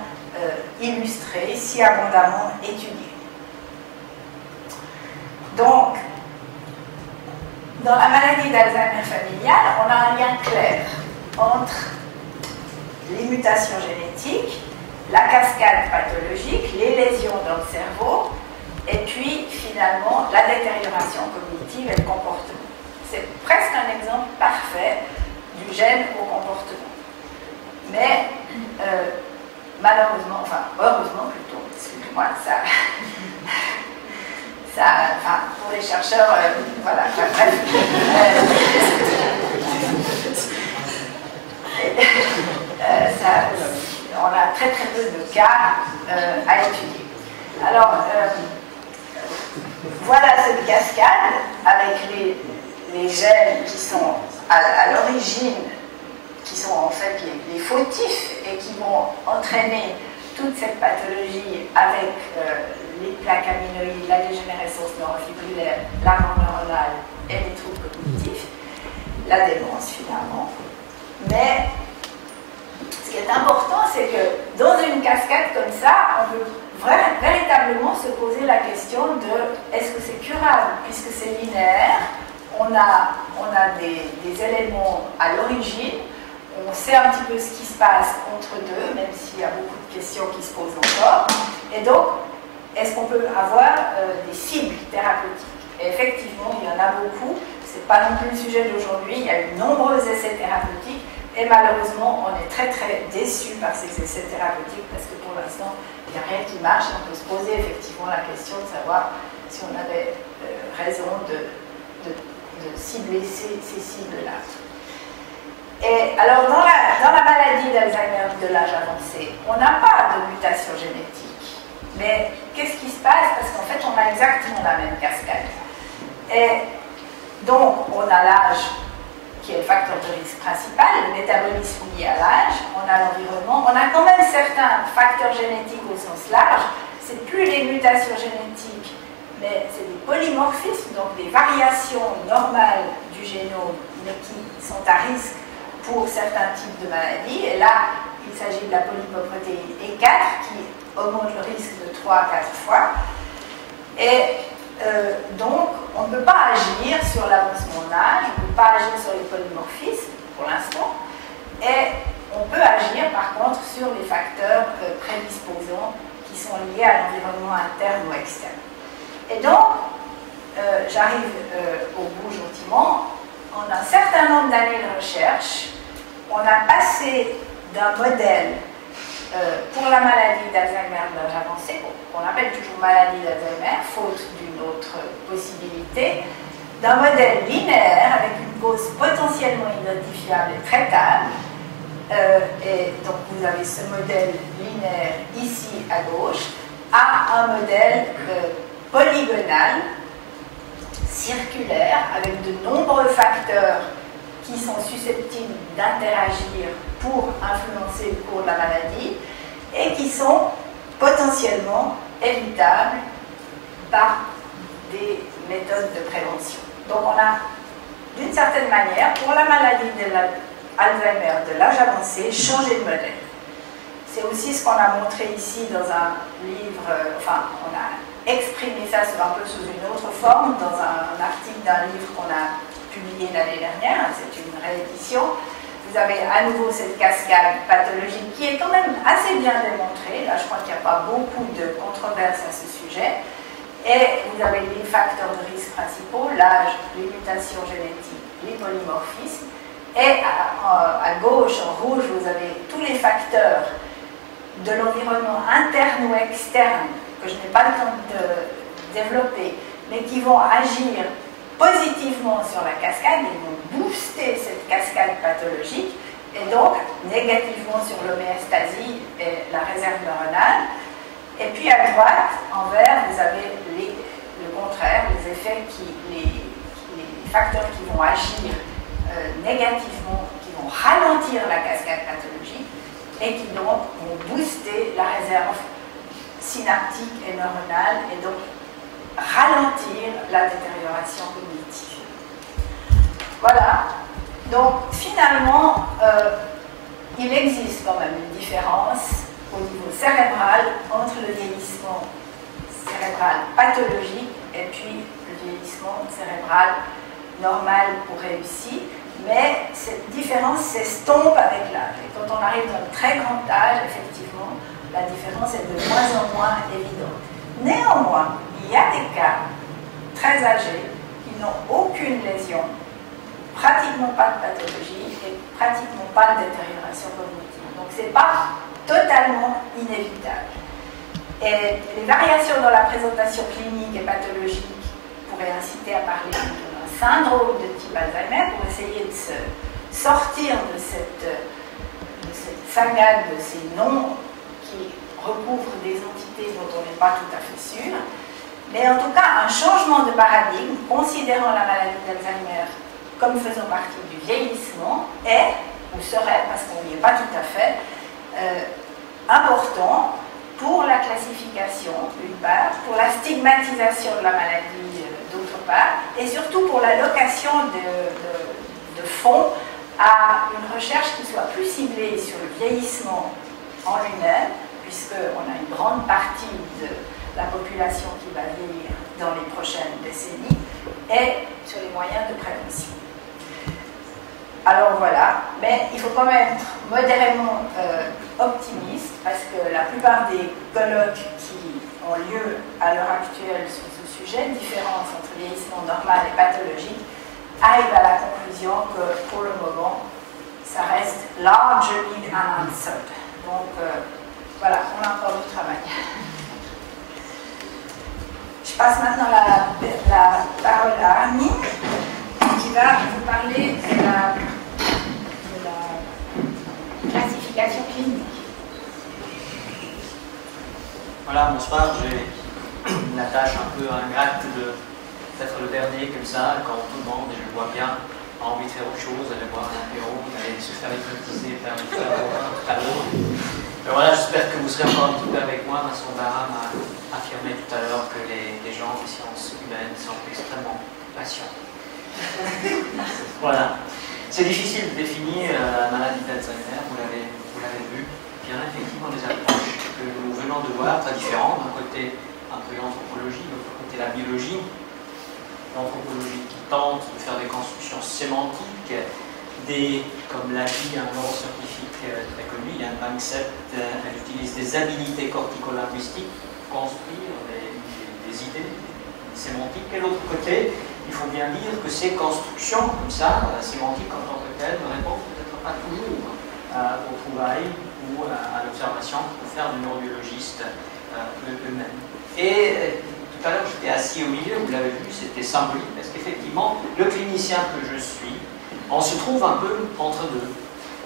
illustrée, si abondamment étudiée. Donc, dans la maladie d'Alzheimer familiale, on a un lien clair entre les mutations génétiques, la cascade pathologique, les lésions dans le cerveau et puis finalement la détérioration cognitive et le comportement. C'est presque un exemple parfait du gène au comportement. Mais malheureusement, enfin heureusement plutôt, excusez-moi, enfin, pour les chercheurs, voilà, enfin, bref. On a très très peu de cas à étudier. Alors, voilà cette cascade avec les gènes qui sont à l'origine, qui sont en fait les fautifs et qui vont entraîner toute cette pathologie avec les plaques amyloïdes, la dégénérescence neurofibrillaire, la mort neuronale et les troubles cognitifs, la démence finalement. Mais ce qui est important, c'est que dans une cascade comme ça, on peut véritablement se poser la question de est-ce que c'est curable, puisque c'est linéaire, on a des éléments à l'origine, on sait un petit peu ce qui se passe entre deux, même s'il y a beaucoup de questions qui se posent encore, et donc est-ce qu'on peut avoir des cibles thérapeutiques? Et effectivement, il y en a beaucoup, ce n'est pas non plus le sujet d'aujourd'hui, il y a eu de nombreux essais thérapeutiques, et malheureusement, on est très très déçus par ces essais thérapeutiques parce que pour l'instant, il n'y a rien qui marche. On peut se poser effectivement la question de savoir si on avait raison de cibler ces cibles-là. Et alors, dans la maladie d'Alzheimer de l'âge avancé, on n'a pas de mutation génétique. Mais qu'est-ce qui se passe? Parce qu'en fait, on a exactement la même cascade. Et donc, on a l'âge qui est le facteur de risque principal, le métabolisme lié à l'âge, on a l'environnement, on a quand même certains facteurs génétiques au sens large, c'est plus les mutations génétiques, mais c'est des polymorphismes, donc des variations normales du génome, mais qui sont à risque pour certains types de maladies, et là, il s'agit de la polypoprotéine E4 qui augmente le risque de 3 à 4 fois, et donc, on ne peut pas agir sur l'avancement d'âge, on ne peut pas agir sur les polymorphismes pour l'instant, et on peut agir par contre sur les facteurs prédisposants qui sont liés à l'environnement interne ou externe. Et donc, j'arrive au bout gentiment, en un certain nombre d'années de recherche, on a passé d'un modèle pour la maladie d'Alzheimer de l'âge avancé, qu'on appelle toujours maladie d'Alzheimer, faute d'une autre possibilité, d'un modèle linéaire avec une cause potentiellement identifiable et traitable. Et donc vous avez ce modèle linéaire ici à gauche, à un modèle polygonal, circulaire, avec de nombreux facteurs qui sont susceptibles d'interagir pour influencer le cours de la maladie et qui sont potentiellement évitables par des méthodes de prévention. Donc on a, d'une certaine manière, pour la maladie de l'Alzheimer de l'âge avancé, changé de modèle. C'est aussi ce qu'on a montré ici dans un livre, enfin on a exprimé ça un peu sous une autre forme dans un article d'un livre qu'on a publié l'année dernière, c'est une réédition. Vous avez à nouveau cette cascade pathologique qui est quand même assez bien démontrée. Là, je crois qu'il n'y a pas beaucoup de controverses à ce sujet. Et vous avez les facteurs de risque principaux, l'âge, les mutations génétiques, les polymorphismes. Et à gauche, en rouge, vous avez tous les facteurs de l'environnement interne ou externe, que je n'ai pas le temps de développer, mais qui vont agir positivement sur la cascade, ils vont booster cette cascade pathologique et donc négativement sur l'homéostasie et la réserve neuronale. Et puis à droite, en vert, vous avez le contraire, les effets les facteurs qui vont agir négativement, qui vont ralentir la cascade pathologique et qui donc vont booster la réserve synaptique et neuronale et donc ralentir la détérioration cognitive. Voilà. Donc finalement, il existe quand même une différence au niveau cérébral entre le vieillissement cérébral pathologique et puis le vieillissement cérébral normal ou réussi, mais cette différence s'estompe avec l'âge. Et quand on arrive dans le très grand âge, effectivement, la différence est de moins en moins évidente. Néanmoins, il y a des cas très âgés qui n'ont aucune lésion, pratiquement pas de pathologie et pratiquement pas de détérioration cognitive. Donc ce n'est pas totalement inévitable. Et les variations dans la présentation clinique et pathologique pourraient inciter à parler d'un syndrome de type Alzheimer pour essayer de se sortir de cette saga de ces noms qui recouvrent des entités dont on n'est pas tout à fait sûr. Mais en tout cas, un changement de paradigme, considérant la maladie d'Alzheimer comme faisant partie du vieillissement, est, ou serait, parce qu'on n'y est pas tout à fait, important pour la classification, d'une part, pour la stigmatisation de la maladie, d'autre part, et surtout pour l'allocation de fonds à une recherche qui soit plus ciblée sur le vieillissement en lui-même, puisqu'on a une grande partie de la population qui va vieillir dans les prochaines décennies, et sur les moyens de prévention. Alors voilà, mais il faut quand même être modérément optimiste, parce que la plupart des colloques qui ont lieu à l'heure actuelle sur ce sujet, différence entre vieillissement normal et pathologique, arrivent à la conclusion que pour le moment, ça reste largely unanswered. Donc voilà, on a encore du travail. Je passe maintenant la parole à Annie, qui va vous parler de la classification clinique. Voilà, bonsoir, j'ai la tâche un peu ingrate d'être le dernier comme ça, quand tout le monde, et je le vois bien, a envie de faire autre chose, d'aller boire un apéro, d'aller se faire hypnotiser par tout à l'heure. Voilà, j'espère que vous serez encore un petit peu avec moi. Vincent Barham a affirmé tout à l'heure que les gens des sciences humaines sont extrêmement patients. Voilà. C'est difficile de définir la maladie d'Alzheimer, vous l'avez vu. Il y en a effectivement des approches que nous venons de voir, très différentes. D'un côté, un peu l'anthropologie, de l'autre côté, la biologie. L'anthropologie qui tente de faire des constructions sémantiques, comme l'a dit un neuroscientifique très connu, Ian Panksepp, elle utilise des habilités cortico-linguistiques pour construire des idées sémantiques. Et de l'autre côté, il faut bien dire que ces constructions, comme ça, sémantiques en tant que telles, ne répondent peut-être pas toujours aux trouvailles ou à l'observation pour faire de neurobiologistes eux-mêmes. Et tout à l'heure, j'étais assis au milieu, vous l'avez vu, c'était symbolique, parce qu'effectivement, le clinicien que je suis, on se trouve un peu entre deux.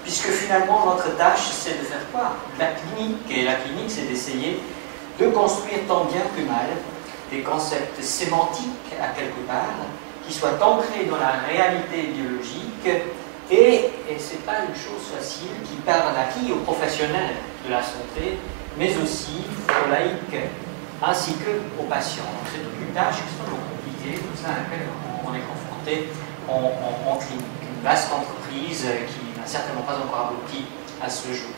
Puisque finalement, notre tâche, c'est de faire quoi? La clinique. Et la clinique, c'est d'essayer de construire tant bien que mal des concepts sémantiques, à quelque part, qui soient ancrés dans la réalité biologique. Et ce n'est pas une chose facile qui parle à qui? Aux professionnels de la santé, mais aussi aux laïcs, ainsi qu'aux patients. Donc c'est une tâche extrêmement compliquée, comme ça, à laquelle on est confronté en clinique. Une vaste entreprise qui n'a certainement pas encore abouti à ce jour.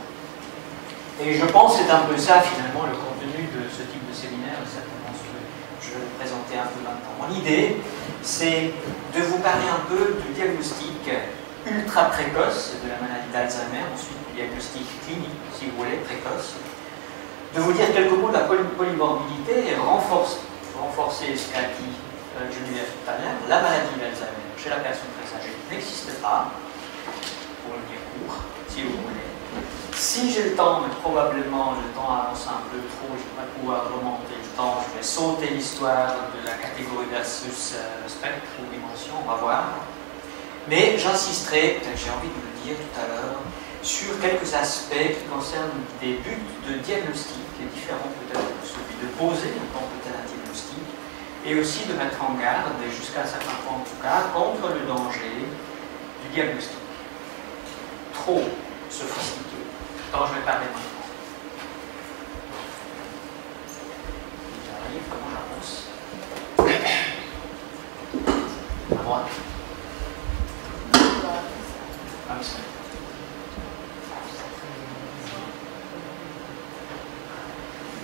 Et je pense que c'est un peu ça, finalement, le contenu de ce type de séminaire, et certainement ce que je vais vous présenter un peu maintenant. L'idée, c'est de vous parler un peu du diagnostic ultra précoce de la maladie d'Alzheimer, ensuite du diagnostic clinique, si vous voulez, précoce, de vous dire quelques mots de la polymorbidité et renforcer ce qu'a dit Geneviève tout à l'heure. La maladie d'Alzheimer chez la personne très âgée n'existe pas, pour le dire court, si vous voulez. Si j'ai le temps, mais probablement le temps avance un peu trop, je ne vais pas pouvoir remonter le temps, je vais sauter l'histoire de la catégorie versus spectre ou dimension, on va voir. Mais j'insisterai, peut-être j'ai envie de le dire tout à l'heure, sur quelques aspects qui concernent des buts de diagnostic, différents peut-être de celui de poser en tant que tel un diagnostic, et aussi de mettre en garde, et jusqu'à un certain point en tout cas, contre le danger du diagnostic. Trop sophistiqué, dont je vais parler maintenant. J'arrive, comment j'avance? À droite. Comme ça.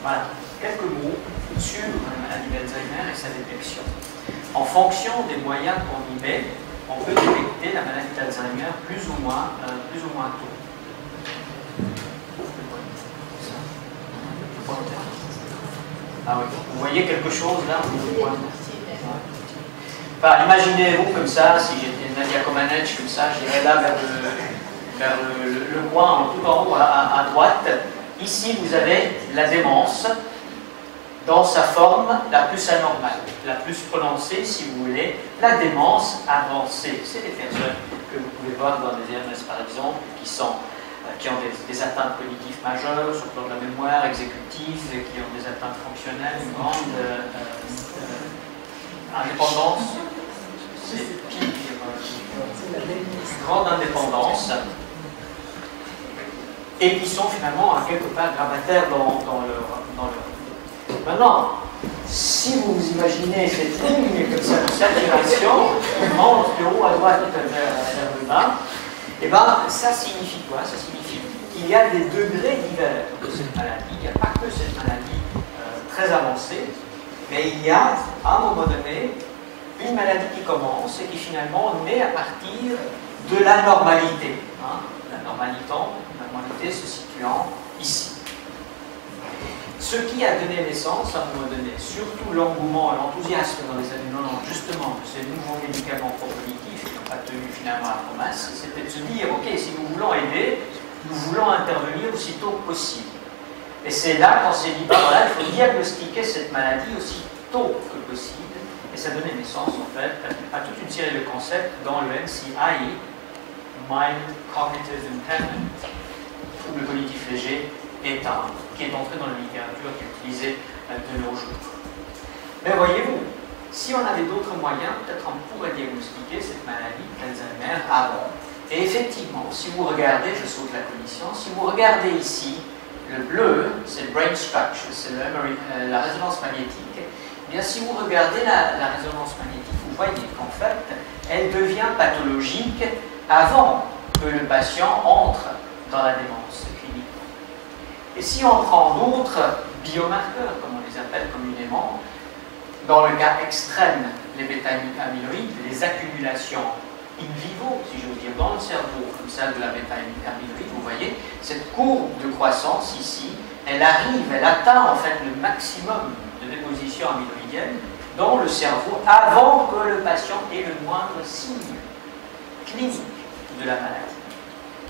Voilà, quelques mots sur la maladie d'Alzheimer et sa détection. En fonction des moyens qu'on y met, on peut détecter la maladie d'Alzheimer plus ou moins tôt. Ah oui, vous voyez quelque chose là? Enfin, imaginez-vous comme ça, si j'étais Nadia Comaneci, comme ça, j'irais là vers le coin tout en haut à droite. Ici, vous avez la démence dans sa forme la plus anormale, la plus prononcée, si vous voulez, la démence avancée. C'est des personnes que vous pouvez voir dans les EMS, par exemple, qui ont des atteintes cognitives majeures sur le plan de la mémoire exécutive, qui ont des atteintes fonctionnelles, une grande indépendance, c'est pire, une grande indépendance, et qui sont finalement à quelque part gravataires dans leur... Maintenant, si vous vous imaginez cette ligne comme ça de saturation, qui monte de haut à droite vers le bas, et bien ça signifie quoi? Ça signifie qu'il y a des degrés divers de cette maladie. Il n'y a pas que cette maladie très avancée, mais il y a, à un moment donné, une maladie qui commence et qui finalement naît à partir de la normalité. Hein? La normalité se situant ici. Ce qui a donné naissance, à un moment donné, surtout l'engouement et l'enthousiasme dans les années 90, justement, de ces nouveaux médicaments pro-cognitifs qui n'ont pas tenu finalement la promesse, c'était de se dire, ok, si nous voulons aider, nous voulons intervenir aussitôt que possible. Et c'est là qu'on s'est dit, ben voilà, il faut diagnostiquer cette maladie aussi tôt que possible. Et ça donnait naissance, en fait, à toute une série de concepts dans le MCI, Mind Cognitive Impairment, trouble cognitif léger, qui est entré dans la littérature, qui est utilisée de nos jours. Mais voyez-vous, si on avait d'autres moyens, peut-être on pourrait diagnostiquer cette maladie d'Alzheimer avant. Et effectivement, si vous regardez, je saute la cognition, si vous regardez ici, le bleu, c'est le brain structure, c'est la résonance magnétique. Eh bien, si vous regardez la résonance magnétique, vous voyez qu'en fait, elle devient pathologique avant que le patient entre dans la démence clinique. Et si on prend d'autres biomarqueurs, comme on les appelle communément, dans le cas extrême, les bêta-amyloïdes, les accumulations in vivo, si j'ose dire, dans le cerveau, comme ça, de la bêta-amyloïde, vous voyez, cette courbe de croissance ici, elle atteint en fait le maximum de déposition amyloïdienne dans le cerveau avant que le patient ait le moindre signe clinique de la maladie.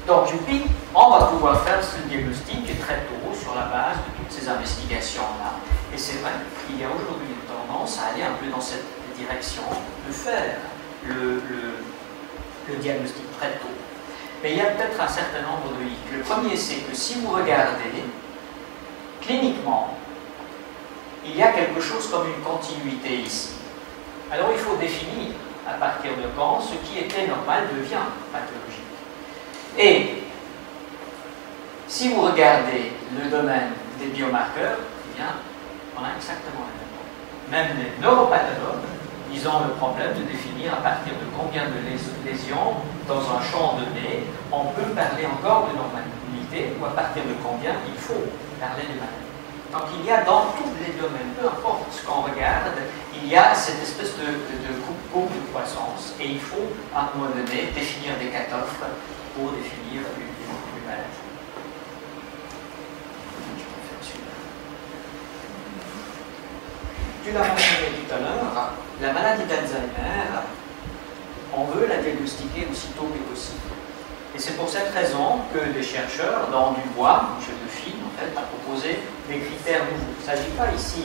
Donc, youpi, on va pouvoir faire ce diagnostic très tôt sur la base de toutes ces investigations-là. Et c'est vrai qu'il y a aujourd'hui une tendance à aller un peu dans cette direction, de faire le diagnostic très tôt. Mais il y a peut-être un certain nombre de hic. Le premier, c'est que si vous regardez, cliniquement, il y a quelque chose comme une continuité ici. Alors, il faut définir à partir de quand ce qui était normal devient pathologique. Et si vous regardez le domaine des biomarqueurs, eh bien, on a exactement la même chose. Même les neuropathologues, ils ont le problème de définir à partir de combien de lésions dans un champ donné on peut parler encore de normalité ou à partir de combien il faut parler de maladie. Donc il y a dans tous les domaines, peu importe ce qu'on regarde, il y a cette espèce de courbe de croissance et il faut à un moment donné définir des cutoffs pour définir une maladie. Tu l'as mentionné tout à l'heure, la maladie d'Alzheimer, on veut la diagnostiquer aussitôt que possible. Et c'est pour cette raison que des chercheurs, dans Dubois, Michel Define, en fait, a proposé des critères nouveaux. Il ne s'agit pas ici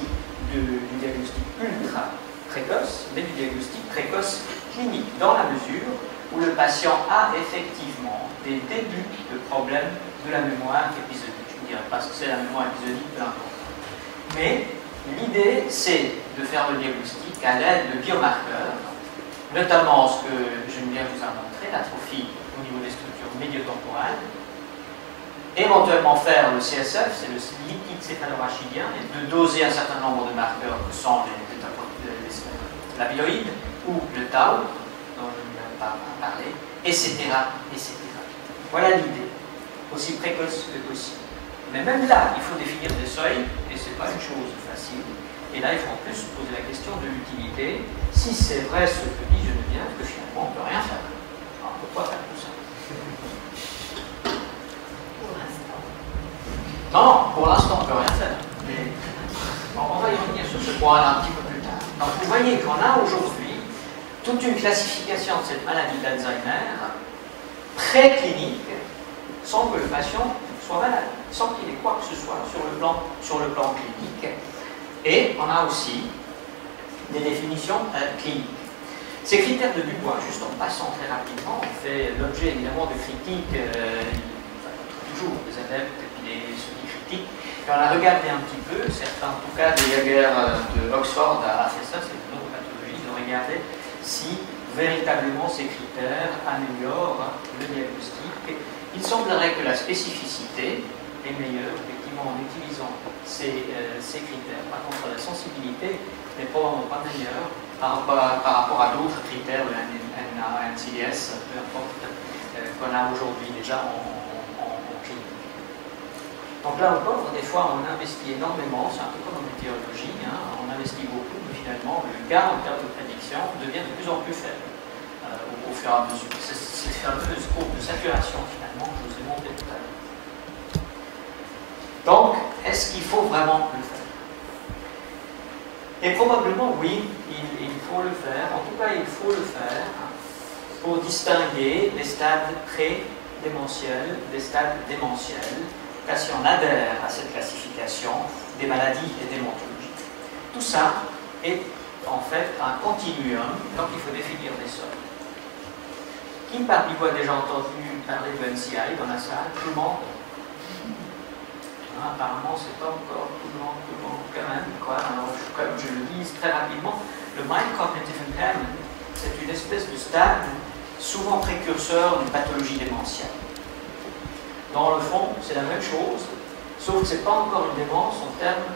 du diagnostic ultra précoce, mais du diagnostic précoce clinique, dans la mesure où le patient a effectivement des débuts de problèmes de la mémoire épisodique. Je ne dirais pas ce que c'est la mémoire épisodique, peu importe. Mais l'idée, c'est de faire le diagnostic à l'aide de biomarqueurs, notamment ce que Geneviève vous a montré, l'atrophie au niveau des structures médio-temporales, éventuellement faire le CSF, c'est le liquide céphalorachidien, et de doser un certain nombre de marqueurs que sont l'amyloïde ou le tau, dont je ne viens pas parler, etc., etc. Voilà l'idée, aussi précoce que possible. Mais même là, il faut définir des seuils, et ce n'est pas une chose facile. Et là, il faut en plus se poser la question de l'utilité. Si c'est vrai ce que dit Geneviève, que finalement, on ne peut rien faire. Alors, pourquoi faire tout ça? Pour l'instant. Non, pour l'instant, on ne peut rien faire. Mais On va y revenir sur ce point-là un petit peu plus tard. Donc vous voyez qu'on a aujourd'hui toute une classification de cette maladie d'Alzheimer préclinique sans que le patient soit malade, sans qu'il ait quoi que ce soit sur le plan clinique. Et on a aussi des définitions cliniques. Ces critères de Dubois, juste en passant très rapidement, ont fait l'objet évidemment de critiques, toujours des adeptes et puis ceux qui critiquent. Et on a regardé un petit peu, certains en tout cas des Jaeger de Oxford a fait ça, c'est une neuropathologie, ils ont regardé si véritablement ces critères améliorent le diagnostic. Il semblerait que la spécificité est meilleure, effectivement, en utilisant ces critères. Par contre, la sensibilité n'est probablement pas meilleure par rapport à d'autres critères de NCDS, peu importe, qu'on a aujourd'hui déjà en clinique. Donc là encore, des fois, on investit énormément, c'est un peu comme en météorologie, hein, on investit beaucoup, mais finalement, le gain en termes de prédiction devient de plus en plus faible au fur et à mesure. C'est cette fameuse courbe de saturation, finalement, que je vous ai montré tout à l'heure. Donc, est-ce qu'il faut vraiment le faire? Et probablement, oui, il faut le faire. En tout cas, il faut le faire pour distinguer les stades pré-démentiels des stades démentiels, car si on adhère à cette classification des maladies et démontologies. Tout ça est en fait un continuum, donc il faut définir des seuils. Qui parmi vous a déjà entendu parler de NCI dans la salle? Tout le monde? Apparemment, c'est pas encore tout le monde quand même. Quoi. Alors, comme je le dis très rapidement, le Mind Cognitive Impairment, c'est une espèce de stade souvent précurseur d'une pathologie démentielle. Dans le fond, c'est la même chose, sauf que ce n'est pas encore une démence en termes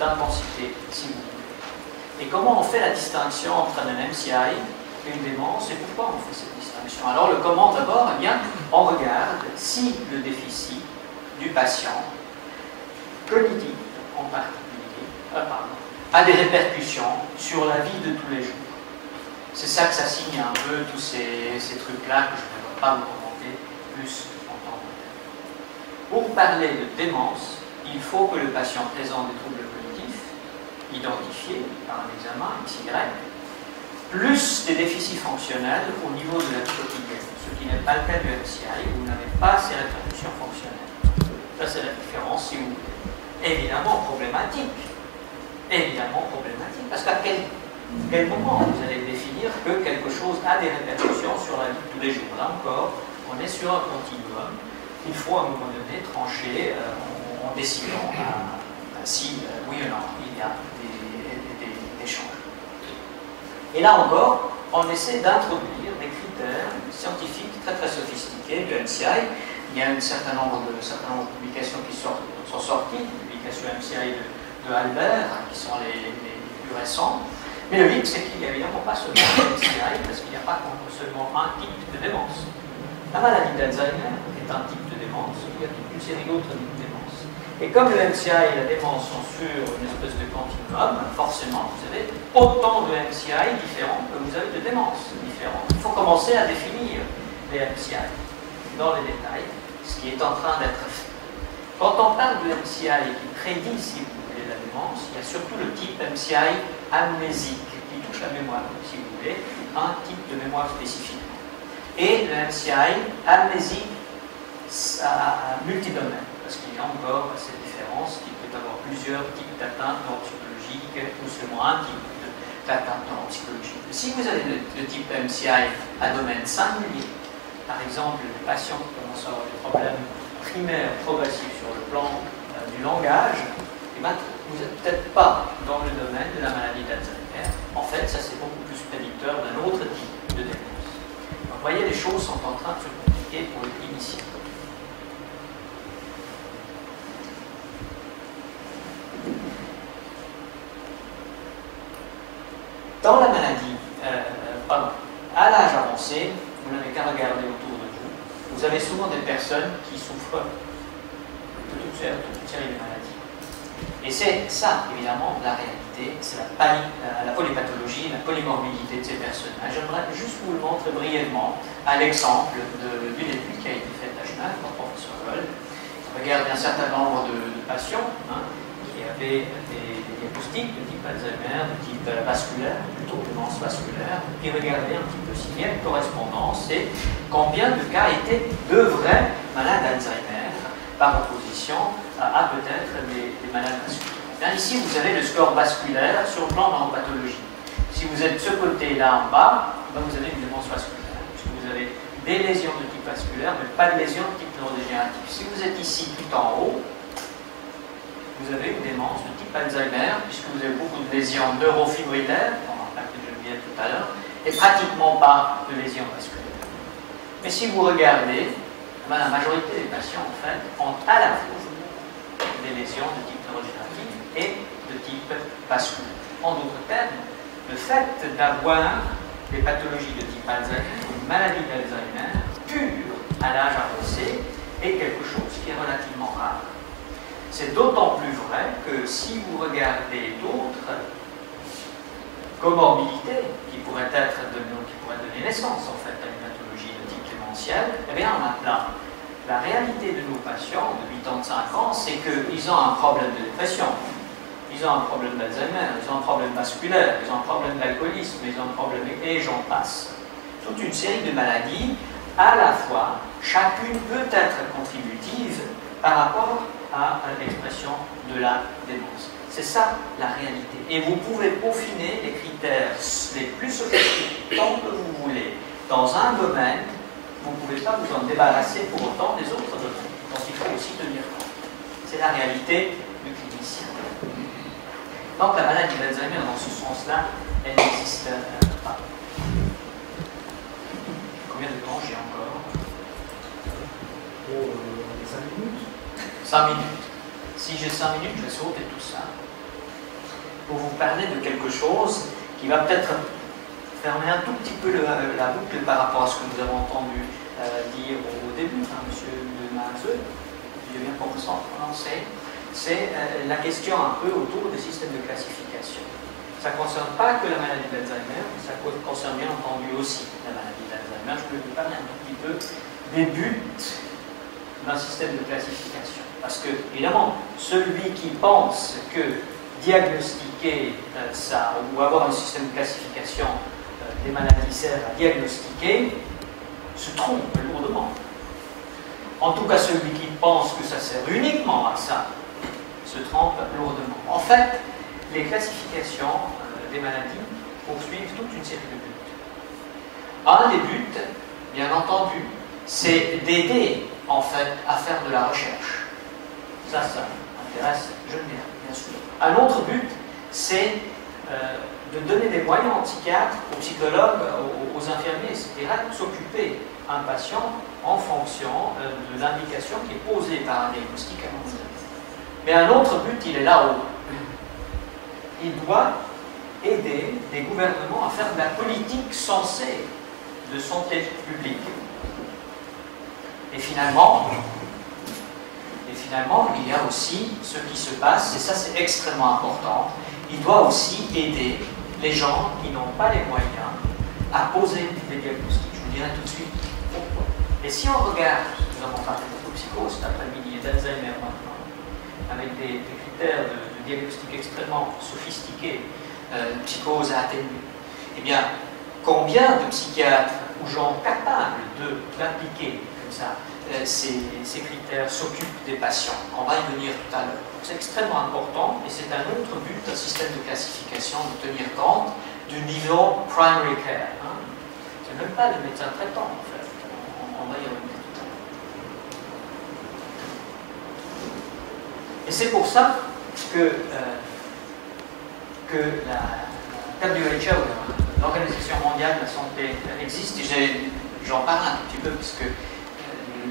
d'intensité, si vous voulez. Et comment on fait la distinction entre un MCI et une démence, et pourquoi on fait cette distinction? Alors, le comment d'abord, eh bien, on regarde si le déficit du patient, cognitif en particulier, a des répercussions sur la vie de tous les jours. C'est ça que ça signe un peu tous ces trucs-là que je ne vais pas vous commenter plus en temps de temps. Pour parler de démence, il faut que le patient présente des troubles cognitifs, identifiés par un examen XY, plus des déficits fonctionnels au niveau de la vie quotidienne, ce qui n'est pas le cas du MCI, où vous n'avez pas ces répercussions fonctionnelles. Ça, c'est la différence, si vous voulez. Évidemment problématique. Évidemment problématique. Parce qu'à quel moment vous allez définir que quelque chose a des répercussions sur la vie de tous les jours? Là encore, on est sur un continuum. Il faut à un moment donné trancher en décidant si, oui ou non, il y a des changements. Et là encore, on essaie d'introduire des critères scientifiques très très sophistiqués du MCI. Il y a un certain nombre de publications qui sont sorties, des publications MCI de Albert, qui sont les plus récentes. Mais le hic, c'est qu'il n'y a évidemment pas seulement un MCI, parce qu'il n'y a pas seulement un type de démence. La maladie d'Alzheimer est un type de démence, il y a toute une série d'autres types de démence. Et comme le MCI et la démence sont sur une espèce de continuum, forcément, vous avez autant de MCI différents que vous avez de démences différentes. Il faut commencer à définir les MCI dans les détails, ce qui est en train d'être fait. Quand on parle de MCI qui prédit, si vous voulez, la démence, il y a surtout le type MCI amnésique, qui touche la mémoire, si vous voulez, un type de mémoire spécifique. Et le MCI amnésique à multidomaine, parce qu'il y a encore cette différence qui peut avoir plusieurs types d'atteintes neuropsychologiques, ou seulement un type d'atteinte neuropsychologique. Si vous avez le type MCI à domaine singulier, par exemple, les patients qui commencent à avoir des problèmes primaires progressifs sur le plan du langage, eh bien, vous n'êtes peut-être pas dans le domaine de la maladie d'Alzheimer. En fait, ça c'est beaucoup plus prédicteur d'un autre type de démence. Donc, vous voyez, les choses sont en train de se compliquer pour le clinicien. Dans la maladie, à l'âge avancé, vous n'avez qu'à regarder autour de vous. Vous avez souvent des personnes qui souffrent de toute série de maladies. Et c'est ça, évidemment, la réalité, c'est la polypathologie, la polymorbidité de ces personnages. J'aimerais juste vous le montrer brièvement à l'exemple d'une étude qui a été faite à Genève par le professeur Gold. On regarde un certain nombre de patients avez des diagnostics de type Alzheimer, de type vasculaire, plutôt démence vasculaire, puis regardez un petit peu s'il y a une correspondance et combien de cas étaient de vrais malades d'Alzheimer par opposition à peut-être des malades vasculaires. Bien, ici, vous avez le score vasculaire sur le plan neuropathologie. Si vous êtes de ce côté-là en bas, ben vous avez une démence vasculaire, puisque vous avez des lésions de type vasculaire, mais pas de lésions de type neurodégénératif. Si vous êtes ici tout en haut, vous avez une démence de type Alzheimer, puisque vous avez beaucoup de lésions neurofibrillaires, on en parlait de Geneviève tout à l'heure, et pratiquement pas de lésions vasculaires. Mais si vous regardez, ben la majorité des patients, en fait, ont à la fois des lésions de type neurodégénératif et de type vasculaire. En d'autres termes, le fait d'avoir des pathologies de type Alzheimer, une maladie d'Alzheimer pure à l'âge avancé, est quelque chose qui est relativement rare. C'est d'autant plus vrai que si vous regardez d'autres comorbidités qui pourraient donner naissance en fait à une pathologie de type démentiel, eh bien on a plein. La réalité de nos patients de 85 ans, c'est qu'ils ont un problème de dépression. Ils ont un problème d'Alzheimer, ils ont un problème vasculaire, ils ont un problème d'alcoolisme, ils ont un problème, et j'en passe. Toute une série de maladies, à la fois, chacune peut être contributive par rapport à l'expression de la démence. C'est ça la réalité. Et vous pouvez peaufiner les critères les plus sophistiqués tant que vous voulez. Dans un domaine, vous ne pouvez pas vous en débarrasser pour autant des autres domaines. Donc il faut aussi tenir compte. C'est la réalité du clinicien. Donc la maladie d'Alzheimer, dans ce sens-là, elle n'existe pas. Combien de temps j'ai encore? 5 minutes. 5 minutes. Si j'ai 5 minutes, je vais sauter tout ça pour vous parler de quelque chose qui va peut-être fermer un tout petit peu la boucle par rapport à ce que nous avons entendu dire au début, hein, M. de Mazeux, j'ai bien compris ça en français. C'est la question un peu autour des systèmes de classification. Ça ne concerne pas que la maladie d'Alzheimer, ça concerne bien entendu aussi la maladie d'Alzheimer. Je voulais vous parler un tout petit peu des buts d'un système de classification. Parce que, évidemment, celui qui pense que diagnostiquer ça, ou avoir un système de classification des maladies sert à diagnostiquer, se trompe lourdement. En tout cas, celui qui pense que ça sert uniquement à ça, se trompe lourdement. En fait, les classifications des maladies poursuivent toute une série de buts. Un des buts, bien entendu, c'est d'aider, en fait, à faire de la recherche. Ça intéresse Geneviève, bien sûr. Un autre but, c'est de donner des moyens aux psychiatres, aux psychologues, aux infirmiers, etc., de s'occuper d'un patient en fonction de l'indication qui est posée par un diagnostic avancé. Mais un autre but, il est là-haut. Il doit aider les gouvernements à faire de la politique sensée de santé publique. Et finalement, il y a aussi ce qui se passe, et ça c'est extrêmement important, il doit aussi aider les gens qui n'ont pas les moyens à poser des diagnostics. Je vous dirai tout de suite pourquoi. Et si on regarde, nous avons parlé de psychose cet après-midi et d'Alzheimer maintenant, avec des critères de diagnostic extrêmement sophistiqués, psychose atténuée, eh bien, combien de psychiatres ou gens capables d'appliquer comme ça ces critères s'occupent des patients? On va y venir tout à l'heure. C'est extrêmement important et c'est un autre but d'un système de classification de tenir compte du niveau primary care. Hein. C'est même pas le médecin traitant en fait. On va y revenir tout à l'heure. Et c'est pour ça que la WHO, l'Organisation mondiale de la santé, existe. Et j'en parle un petit peu parce que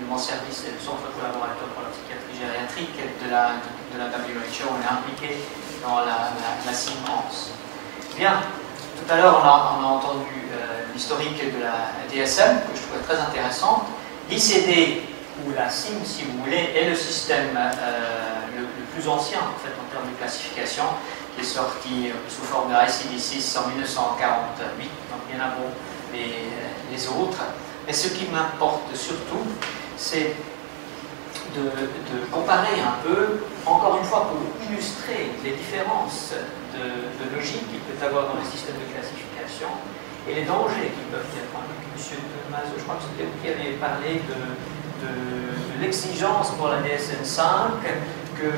mon service est le centre collaborateur pour la psychiatrie gériatrique de la WHO. On est impliqué dans la science. Bien, tout à l'heure on a entendu l'historique de la DSM que je trouvais très intéressante. L'ICD, ou la CIM si vous voulez, est le système le plus ancien en fait en termes de classification, qui est sorti sous forme de ICD-6 en 1948, donc bien avant les autres. Mais ce qui m'importe surtout, c'est de comparer un peu, encore une fois pour illustrer les différences de logique qu'il peut avoir dans les systèmes de classification et les dangers qui peuvent y être. Monsieur Mazot, je crois que c'était vous qui avez parlé de l'exigence pour la DSM-5 que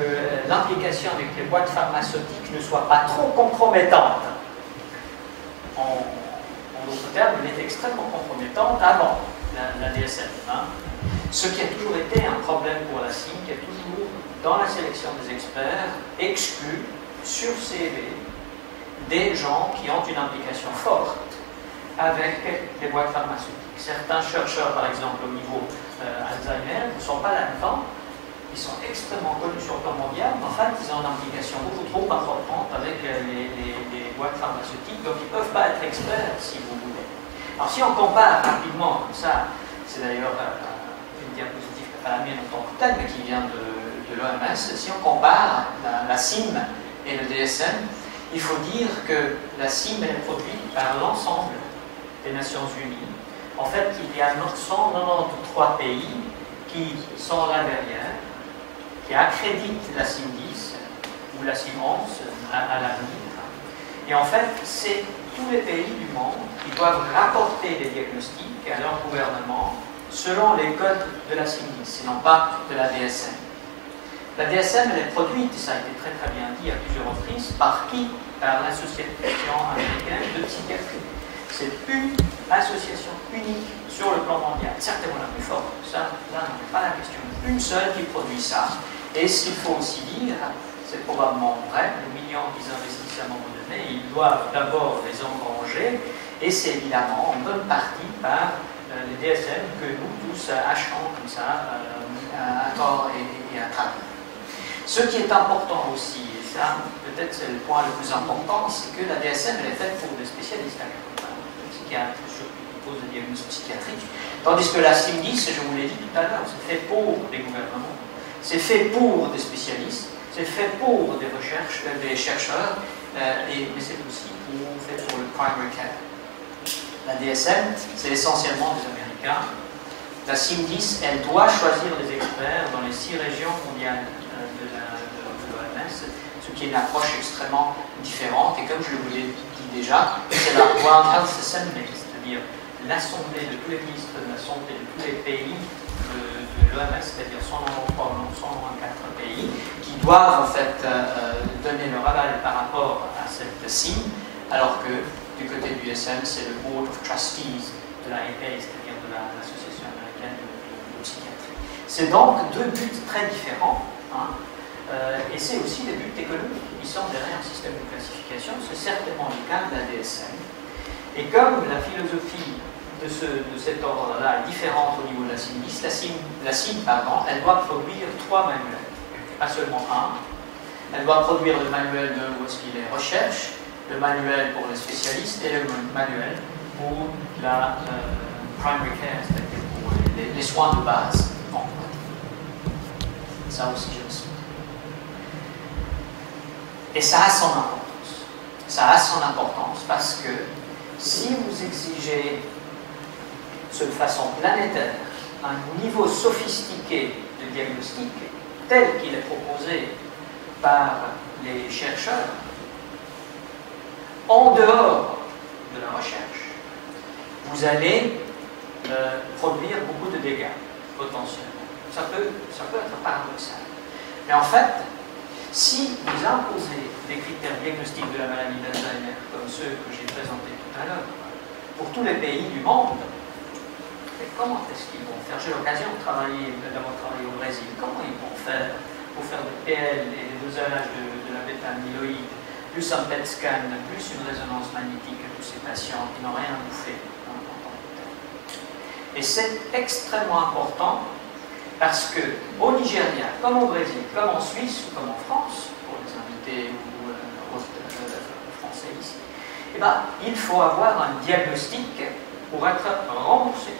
l'implication avec les boîtes pharmaceutiques ne soit pas trop compromettante. En d'autres termes, elle est extrêmement compromettante avant la DSM. Ce qui a toujours été un problème pour la CIM, qui a toujours, dans la sélection des experts, exclu sur CV des gens qui ont une implication forte avec les boîtes pharmaceutiques. Certains chercheurs, par exemple, au niveau Alzheimer, ne sont pas là-dedans. Ils sont extrêmement connus sur le plan mondial, mais en fait, ils ont une implication beaucoup trop importante avec les boîtes pharmaceutiques, donc ils ne peuvent pas être experts, si vous voulez. Alors, si on compare rapidement, comme ça, c'est d'ailleurs une diapositive qui n'est pas la mienne en tant que telle, mais qui vient de l'OMS, si on compare la CIM et le DSM, il faut dire que la CIM est produite par l'ensemble des Nations Unies. En fait, il y a 193 pays qui sont là derrière, qui accréditent la CIM 10 ou la CIM 11 à l'avenir. Et en fait, c'est tous les pays du monde qui doivent rapporter des diagnostics à leur gouvernement selon les codes de la CIM 10, et non pas de la DSM. La DSM, elle est produite, et ça a été très très bien dit à plusieurs reprises, par qui? Par l'Association américaine de psychiatrie. C'est une association unique sur le plan mondial, certainement la plus forte. Ça, là, on n'est pas la question. Une seule qui produit ça. Et ce qu'il faut aussi dire, c'est probablement vrai, les millions qu'ils investissent à un moment donné, ils doivent d'abord les engranger, et c'est évidemment en bonne partie par les DSM que nous tous achetons comme ça, à tort et à travers. Ce qui est important aussi, et ça peut-être c'est le point le plus important, c'est que la DSM elle est faite pour des spécialistes, des psychiatres, ceux qui posent des diagnostics psychiatriques, tandis que la CIM 10, je vous l'ai dit tout à l'heure, c'est fait pour les gouvernements, c'est fait pour des spécialistes, c'est fait pour des chercheurs, mais c'est aussi fait pour le primary care. La DSM, c'est essentiellement des Américains. La CIM 10, elle doit choisir des experts dans les 6 régions mondiales de l'OMS, ce qui est une approche extrêmement différente. Et comme je vous l'ai dit déjà, c'est la World Health Assembly, c'est-à-dire l'assemblée de tous les ministres de la santé de tous les pays de l'OMS, c'est-à-dire 194 pays, qui doivent en fait donner leur aval par rapport à cette CIM, alors que du côté du DSM, c'est le Board of Trustees de l'AEA, c'est-à-dire de l'Association américaine de psychiatrie. C'est donc 2 buts très différents, et c'est aussi des buts économiques qui sont derrière un système de classification. C'est certainement le cas de la DSM. Et comme la philosophie de cet ordre-là est différente au niveau de la CIM 10, la CIM, elle doit produire 3 manuels, pas seulement un. Elle doit produire le manuel de où est-ce qu'il est recherche, le manuel pour les spécialistes et le manuel pour la primary care, c'est-à-dire pour les soins de base. Bon, ça aussi, je le sais. Et ça a son importance. Ça a son importance parce que si vous exigez de façon planétaire un niveau sophistiqué de diagnostic tel qu'il est proposé par les chercheurs, en dehors de la recherche, vous allez produire beaucoup de dégâts potentiellement. Ça peut être paradoxal. Mais en fait, si vous imposez des critères diagnostiques de la maladie d'Alzheimer comme ceux que j'ai présentés tout à l'heure pour tous les pays du monde, mais comment est-ce qu'ils vont faire? J'ai l'occasion d'avoir travaillé au Brésil. Comment ils vont faire pour faire des PL et des dosages de la bêta-amyloïde, plus un PET scan, plus une résonance magnétique à tous ces patients qui n'ont rien à bouffer en tant que tel. Et c'est extrêmement important parce qu'au Nigeria, comme au Brésil, comme en Suisse ou comme en France, pour les invités ou français ici, eh ben, il faut avoir un diagnostic pour être remboursé.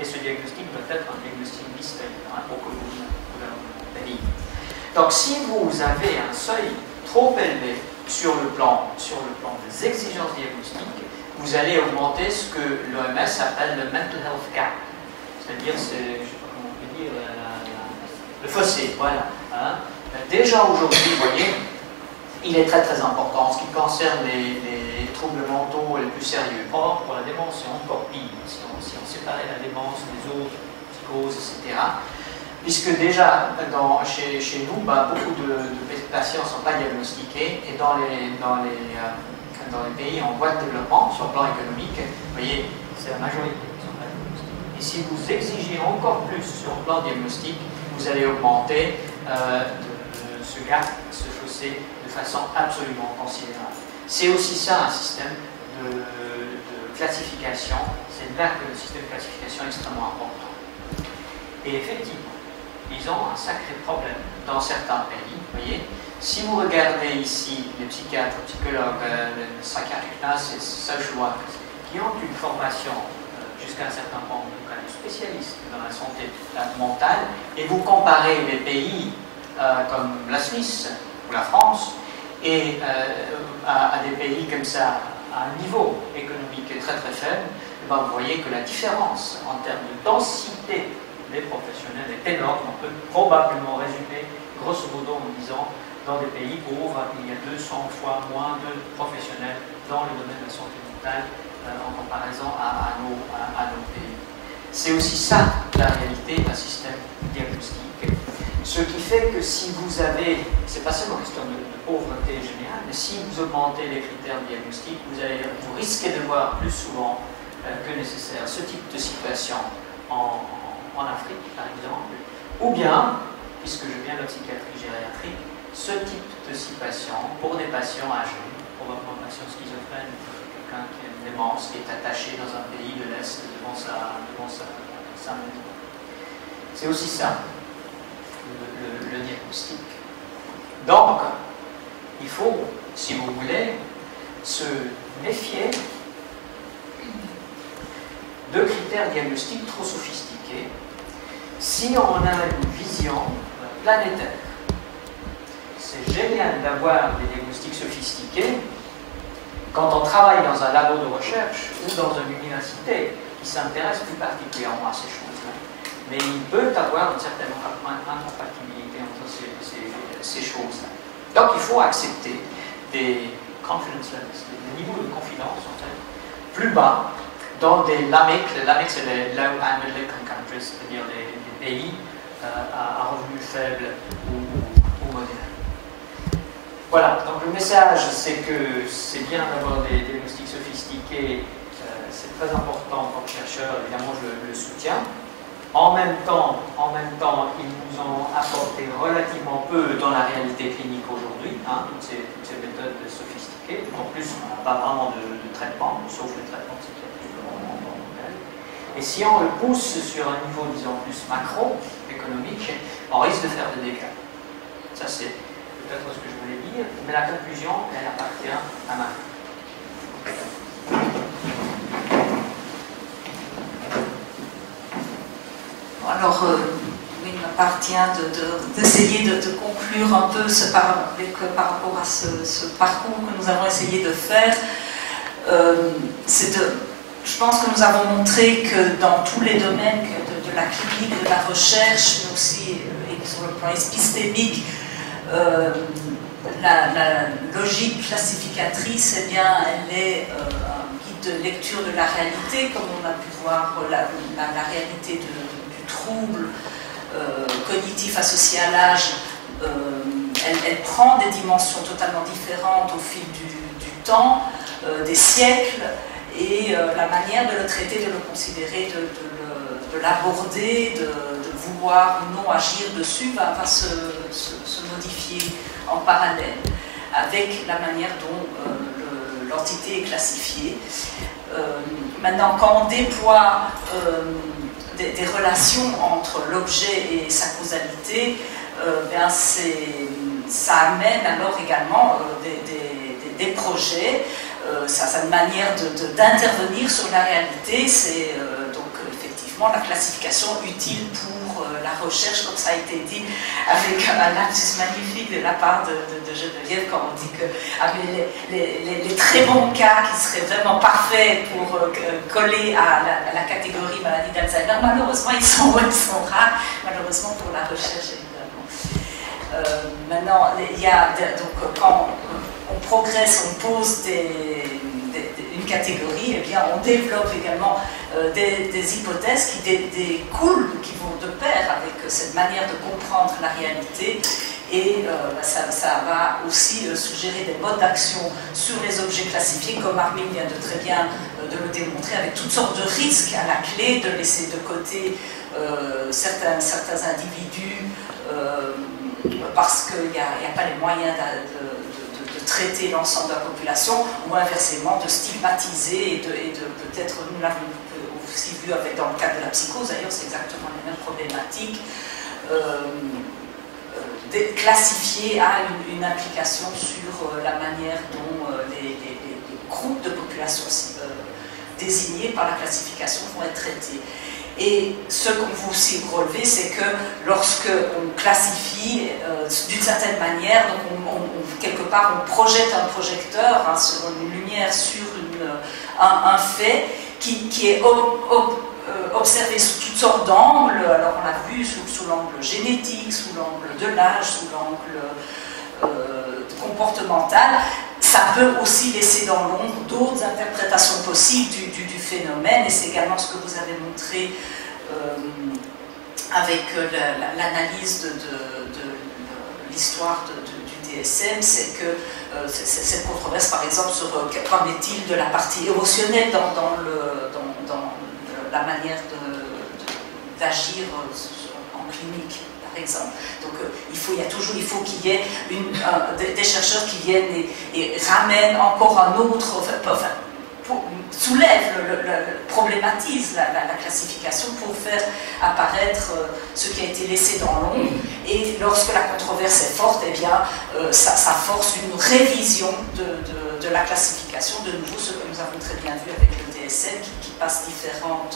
Et ce diagnostic doit être un diagnostic distinct pour que vous payez. Donc si vous avez un seuil trop élevé sur le plan des exigences diagnostiques, vous allez augmenter ce que l'OMS appelle le mental health gap. C'est-à-dire, je ne sais pas comment on peut dire, Le fossé, voilà. Hein. Déjà aujourd'hui, vous voyez, il est très très important en ce qui concerne les troubles mentaux les plus sérieux. Or, pour la démence, c'est encore pire. Si on séparait la démence des autres, psychoses, etc. Puisque déjà, chez nous, beaucoup de patients ne sont pas diagnostiqués, et dans les pays en voie de développement, sur le plan économique, vous voyez, c'est la majorité qui sont pas diagnostiqués. Et si vous exigez encore plus sur le plan diagnostic, vous allez augmenter ce gap, ce fossé, de façon absolument considérable. C'est aussi ça un système de classification, c'est là que le système de classification est extrêmement important. Et effectivement, ils ont un sacré problème dans certains pays, vous voyez. Si vous regardez ici les psychiatres, psychologues, les psychiatric nurses, social workers, qui ont une formation jusqu'à un certain point, donc des spécialistes dans la santé mentale, et vous comparez les pays comme la Suisse ou la France, et à des pays comme ça, à un niveau économique très très faible, vous voyez que la différence en termes de densité des professionnels est énorme. On peut probablement résumer, grosso modo, en disant, dans des pays pauvres, il y a 200 fois moins de professionnels dans le domaine de la santé mentale en comparaison à nos pays. C'est aussi ça, la réalité d'un système diagnostique. Ce qui fait que si vous avez, c'est pas seulement une question de pauvreté générale, mais si vous augmentez les critères diagnostiques, vous risquez de voir plus souvent que nécessaire ce type de situation en Afrique, par exemple, ou bien, puisque je viens de la psychiatrie gériatrique, ce type de situation pour des patients âgés, probablement un patient schizophrène, quelqu'un qui a une démence, qui est attaché dans un pays de l'Est devant sa maison. C'est aussi ça, le diagnostic. Donc, il faut, si vous voulez, se méfier de critères diagnostiques trop sophistiqués si on a une vision planétaire. C'est génial d'avoir des diagnostics sophistiqués quand on travaille dans un labo de recherche ou dans une université qui s'intéresse plus particulièrement à ces choses-là. Mais il peut avoir une certaine incompatibilité entre ces choses-là. Donc il faut accepter des confidence levels, des niveaux de confidence en fait, plus bas dans des LAMIC. Les LAMIC, c'est les Low and Middle Income Countries, c'est-à-dire des pays à revenus faibles ou modérés. Voilà, donc le message, c'est que c'est bien d'avoir des diagnostics sophistiqués, c'est très important pour le chercheur, évidemment je le soutiens. En même temps, ils nous ont apporté relativement peu dans la réalité clinique aujourd'hui, toutes ces méthodes sophistiquées. En plus, on n'a pas vraiment de traitement, sauf les traitements psychiatriques mental. Et si on le pousse sur un niveau, disons, plus macro-économique, on risque de faire des dégâts. Ça, c'est peut-être ce que je voulais dire, mais la conclusion, elle appartient à Marie. Alors, il m'appartient d'essayer de conclure un peu par rapport à ce parcours que nous avons essayé de faire. Je pense que nous avons montré que dans tous les domaines de la clinique, de la recherche, mais aussi sur le plan épistémique, la logique classificatrice, eh bien, elle est un guide de lecture de la réalité, comme on a pu voir la réalité du trouble cognitif associé à l'âge. Elle prend des dimensions totalement différentes au fil du temps, des siècles, et la manière de le traiter, de le considérer, de l'aborder, de vouloir ou non agir dessus va se modifier en parallèle avec la manière dont l'entité est classifiée. Maintenant, quand on déploie des relations entre l'objet et sa causalité, ça amène alors également des projets. Ça a une manière d'intervenir sur la réalité. C'est donc effectivement la classification utile pour la recherche, comme ça a été dit, avec un lapsus magnifique de la part de Geneviève, quand on dit que les très bons cas qui seraient vraiment parfaits pour coller à la catégorie maladie d'Alzheimer, malheureusement ils sont rares, malheureusement pour la recherche. Maintenant, donc, quand on progresse, on pose une catégorie, et bien on développe également des hypothèses qui découlent, qui vont de pair avec cette manière de comprendre la réalité. Et ça va aussi suggérer des modes d'action sur les objets classifiés, comme Armin vient de très bien de le démontrer, avec toutes sortes de risques à la clé, de laisser de côté certains individus parce qu'il n'y a pas les moyens de traiter l'ensemble de la population, ou inversement de stigmatiser et de peut-être, nous l'avons aussi vu dans le cadre de la psychose, d'ailleurs c'est exactement les mêmes problématiques, classifier a une implication sur la manière dont les groupes de population désignés par la classification vont être traités. Et ce qu'on veut aussi relever, c'est que lorsque on classifie d'une certaine manière, donc quelque part on projette un projecteur, sur une lumière sur un fait qui est observé sous toutes sortes d'angles. Alors on l'a vu sous l'angle génétique, sous l'angle de l'âge, sous l'angle comportemental. Ça peut aussi laisser dans l'ombre d'autres interprétations possibles du phénomène, et c'est également ce que vous avez montré avec l'analyse de l'histoire du DSM, c'est que cette controverse, par exemple, sur qu'en est-il de la partie émotionnelle dans la manière d'agir en clinique, par exemple. Donc il faut qu'il y ait des chercheurs qui viennent et ramènent encore un autre, soulèvent, problématisent la classification pour faire apparaître ce qui a été laissé dans l'ombre. Et lorsque la controverse est forte, eh bien, ça force une révision de la classification, de nouveau ce que nous avons très bien vu avec le DSM qui passe différents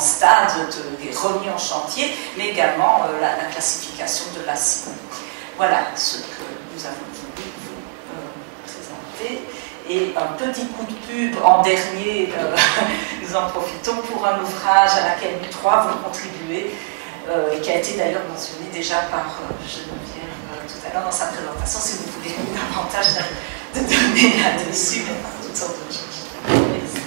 stades remis en chantier, mais également la classification de la cible. Voilà ce que nous avons voulu vous présenter. Et un petit coup de pub en dernier, nous en profitons pour un ouvrage à laquelle nous trois vont contribuer, qui a été d'ailleurs mentionné déjà par Geneviève tout à l'heure dans sa présentation, si vous voulez davantage de données là-dessus, toutes sortes de choses. Merci.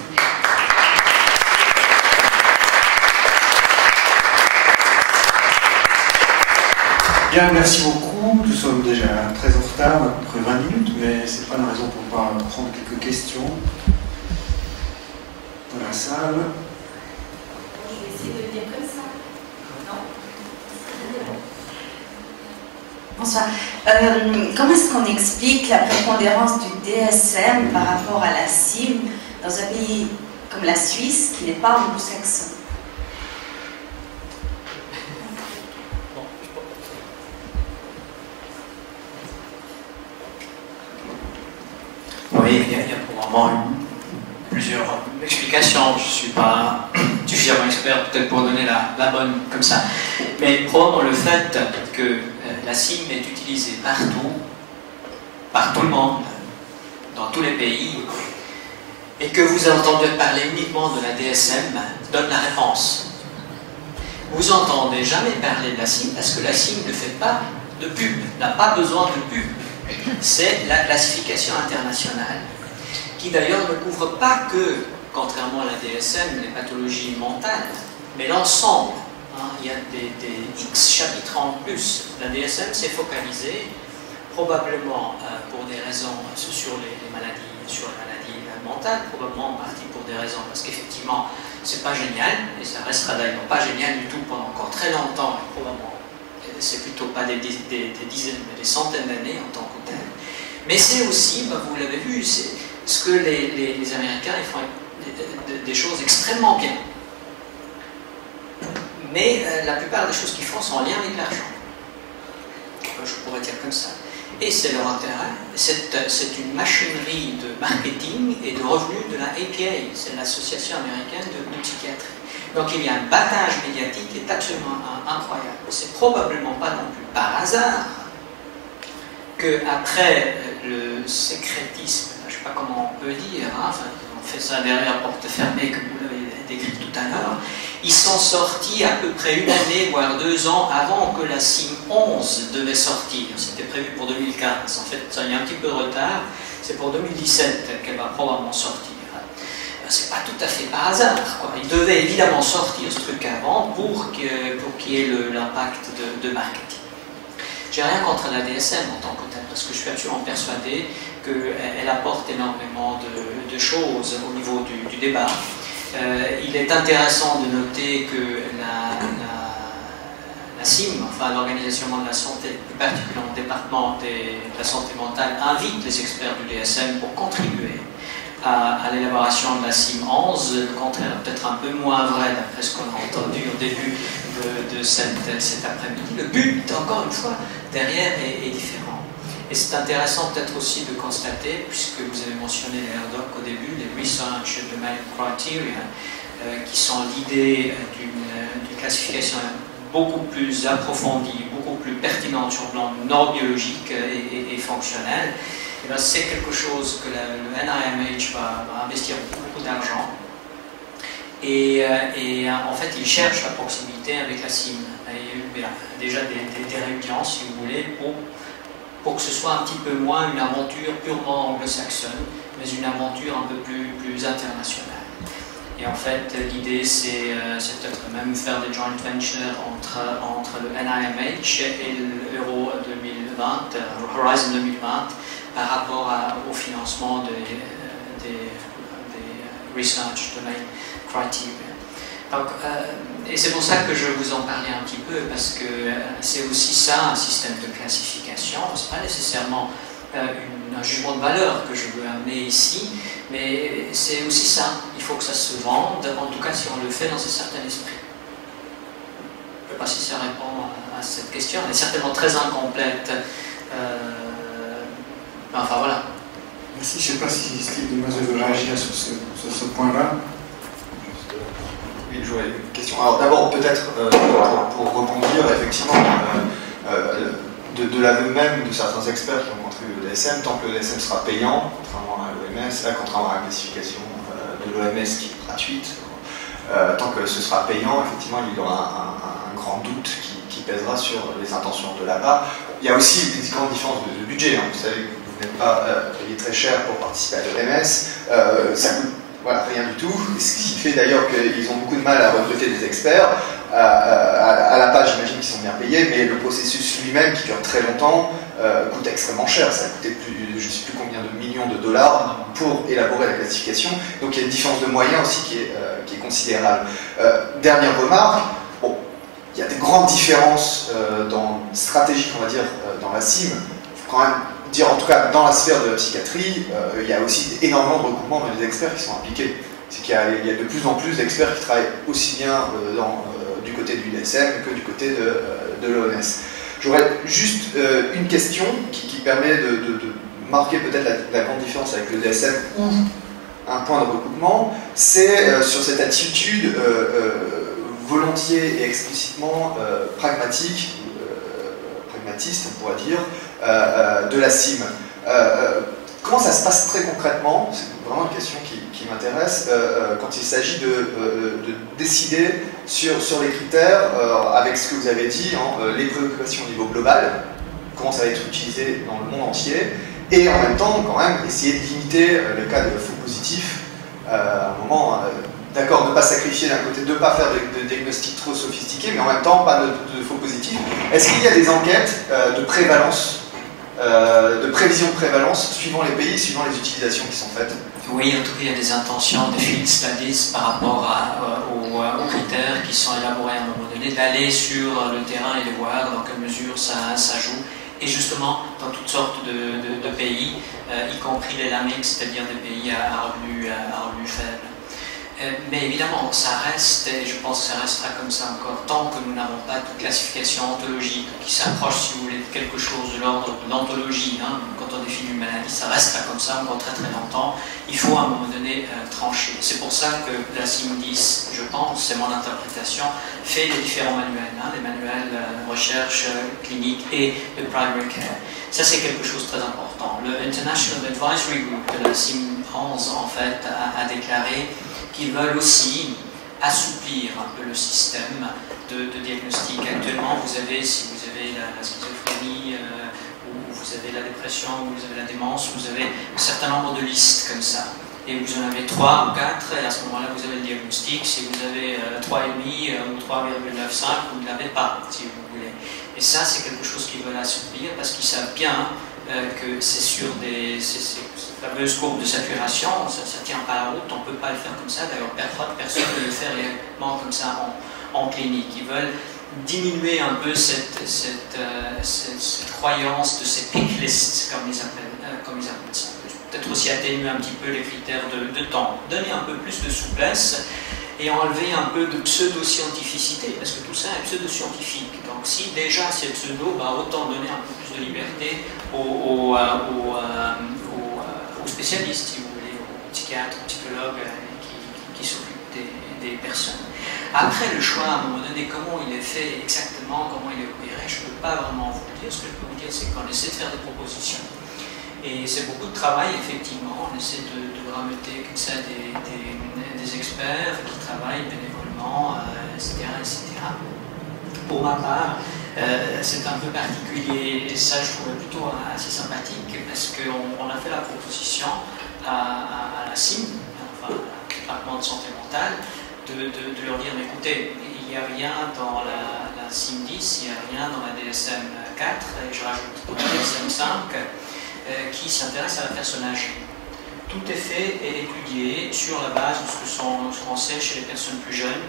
Bien, merci beaucoup. Nous sommes déjà très en retard, à peu près 20 minutes, mais ce n'est pas une raison pour ne pas prendre quelques questions dans la salle. Je vais essayer de le dire comme ça. Non. Bonsoir. Comment est-ce qu'on explique la prépondérance du DSM par rapport à la cible dans un pays comme la Suisse qui n'est pas anglo-saxon? Oui, il y a probablement plusieurs explications. Je ne suis pas suffisamment expert peut-être pour donner la bonne comme ça. Mais probablement le fait que la cible est utilisée partout, par tout le monde, dans tous les pays, et que vous entendez parler uniquement de la DSM, donne la réponse. Vous n'entendez jamais parler de la cible parce que la cible ne fait pas de pub, n'a pas besoin de pub. C'est la classification internationale, qui d'ailleurs ne couvre pas que, contrairement à la DSM, les pathologies mentales, mais l'ensemble. Il y a des X chapitres en plus. La DSM s'est focalisée, probablement pour des raisons sur les maladies mentales, probablement en partie pour des raisons, parce qu'effectivement, c'est pas génial, et ça restera d'ailleurs pas génial du tout pendant encore très longtemps, et probablement. C'est plutôt pas des dizaines, mais des centaines d'années en tant que tel. Mais c'est aussi, vous l'avez vu, c'est ce que les Américains ils font des choses extrêmement bien. Mais la plupart des choses qu'ils font sont en lien avec l'argent. Je pourrais dire comme ça. Et c'est leur intérêt. C'est une machinerie de marketing et de revenus de la APA, c'est l'Association américaine de psychiatrie. Donc il y a un battage médiatique qui est absolument incroyable. C'est probablement pas non plus par hasard qu'après le sécrétisme, je ne sais pas comment on peut dire, enfin, on fait ça derrière porte fermée, comme vous l'avez décrit tout à l'heure, ils sont sortis à peu près une année, voire 2 ans avant que la CIM 11 devait sortir. C'était prévu pour 2015. En fait, il y a un petit peu de retard. C'est pour 2017 qu'elle va probablement sortir. C'est pas tout à fait par hasard, quoi. Il devait évidemment sortir ce truc avant pour qu'il y ait l'impact de marketing. J'ai rien contre la DSM en tant que telle, parce que je suis absolument persuadé qu'elle apporte énormément de choses au niveau du débat. Il est intéressant de noter que la CIM, enfin l'Organisation mondiale de la santé, plus particulièrement le département de la santé mentale, invite les experts du DSM pour contribuer à l'élaboration de la CIM 11. Le contraire est peut-être un peu moins vrai d'après ce qu'on a entendu au début de cet après-midi. Le but, encore une fois, derrière est différent. Et c'est intéressant peut-être aussi de constater, puisque vous avez mentionné les RDoC au début, les Research Domain Criteria, qui sont l'idée d'une classification beaucoup plus approfondie, beaucoup plus pertinente sur le plan neurobiologique et fonctionnel. C'est quelque chose que le NIMH va investir beaucoup d'argent. Et en fait, il cherche la proximité avec la CIM. Il y a déjà des réunions, si vous voulez, pour que ce soit un petit peu moins une aventure purement anglo-saxonne, mais une aventure un peu plus internationale. Et en fait, l'idée, c'est peut-être même faire des joint ventures entre le NIMH et l'Euro 2020, Horizon 2020, par rapport au financement des Research Domain Criteria. Donc, et c'est pour ça que je vous en parlais un petit peu, parce que c'est aussi ça, un système de classification. Ce n'est pas nécessairement un jugement de valeur que je veux amener ici, mais c'est aussi ça. Il faut que ça se vende, en tout cas si on le fait dans un certain esprit. Je ne sais pas si ça répond à cette question. Elle est certainement très incomplète. Enfin voilà. Merci. Je ne sais pas si Steve Demoiselle veut réagir sur ce point-là. Oui, j'aurais une question. Alors d'abord, peut-être pour rebondir, effectivement, de l'aveu même de certains experts qui ont contribué au DSM, tant que le DSM sera payant, contrairement à l'OMS, contrairement à la classification de l'OMS qui est gratuite, tant que ce sera payant, effectivement, il y aura un grand doute qui pèsera sur les intentions de l'APA. Il y a aussi des grandes différences de budget. Vous savez que vous n'êtes pas payé très cher pour participer à l'OMS. Ça coûte rien du tout. Ce qui fait d'ailleurs qu'ils ont beaucoup de mal à recruter des experts. À l'APA, j'imagine qu'ils sont bien payés, mais le processus lui-même, qui dure très longtemps, coûte extrêmement cher. Ça a coûté je ne sais plus combien de millions de dollars pour élaborer la classification. Donc il y a une différence de moyens aussi qui est considérable. Dernière remarque, il y a des grandes différences stratégiques, on va dire, dans la CIM. Il faut quand même dire, en tout cas, dans la sphère de la psychiatrie, il y a aussi énormément de recoupements dans les experts qui sont impliqués. C'est qu'il y a de plus en plus d'experts qui travaillent aussi bien du côté du DSM que du côté de l'OMS. J'aurais juste une question qui permet de marquer peut-être la grande différence avec le DSM ou un point de recoupement, c'est sur cette attitude volontiers et explicitement pragmatiste, on pourrait dire, de la CIM. Comment ça se passe très concrètement? C'est vraiment une question qui m'intéresse, quand il s'agit de décider sur les critères, avec ce que vous avez dit, les préoccupations au niveau global, comment ça va être utilisé dans le monde entier, et en même temps, quand même, essayer de limiter le cas de faux positifs, à un moment... D'accord, ne pas sacrifier d'un côté, de ne pas faire de diagnostics trop sophistiqués, mais en même temps, pas de faux positifs. Est-ce qu'il y a des enquêtes de prévalence, de prévision de prévalence, suivant les pays, suivant les utilisations qui sont faites? Oui, en tout cas, il y a des intentions, des field studies par rapport aux critères qui sont élaborés à un moment donné, d'aller sur le terrain et de voir dans quelle mesure ça joue. Et justement, dans toutes sortes de pays, y compris les LAMIC, c'est-à-dire des pays à revenus faibles. Mais évidemment, ça reste, et je pense que ça restera comme ça encore, tant que nous n'avons pas de classification ontologique qui s'approche, si vous voulez, de quelque chose de l'ordre de l'ontologie. Quand on définit une maladie, ça restera comme ça encore très très longtemps. Il faut à un moment donné trancher. C'est pour ça que la CIM 10, je pense, c'est mon interprétation, fait les différents manuels, les manuels de recherche clinique et de primary care. Ça, c'est quelque chose de très important. Le International Advisory Group de la CIM 11, en fait, a déclaré qu'ils veulent aussi assouplir un peu le système de diagnostic. Actuellement, vous avez, si vous avez la schizophrénie, ou vous avez la dépression, ou vous avez la démence, vous avez un certain nombre de listes comme ça. Et vous en avez 3 ou 4, et à ce moment-là, vous avez le diagnostic. Si vous avez 3,5 ou 3,95, vous ne l'avez pas, si vous voulez. Et ça, c'est quelque chose qu'ils veulent assouplir, parce qu'ils savent bien que c'est sur ces fameuses courbes de saturation, ça ne tient pas la route, on ne peut pas le faire comme ça. D'ailleurs, personne ne peut le faire réellement comme ça en clinique. Ils veulent diminuer un peu cette croyance de ces pick lists, comme ils appellent ça. Peut-être aussi atténuer un petit peu les critères de temps, donner un peu plus de souplesse et enlever un peu de pseudo-scientificité, parce que tout ça est pseudo-scientifique. Donc si déjà c'est pseudo, autant donner un peu plus de liberté aux spécialistes, si vous voulez, aux psychiatres, aux psychologues qui s'occupent des personnes. Après, le choix, à un moment donné, comment il est fait exactement, comment il est opéré, je ne peux pas vraiment vous le dire. Ce que je peux vous dire, c'est qu'on essaie de faire des propositions. Et c'est beaucoup de travail, effectivement. On essaie de rameuter comme ça des experts qui travaillent bénévolement, etc., etc. Pour ma part, c'est un peu particulier, et ça je trouvais plutôt assez sympathique, parce qu'on a fait la proposition à la CIM, enfin, le département de santé mentale, de leur dire, mais écoutez, il n'y a rien dans la CIM 10, il n'y a rien dans la DSM 4, et je rajoute dans la DSM 5, qui s'intéresse à la personne âgée. Tout est fait et étudié sur la base de ce qu'on sait chez les personnes plus jeunes,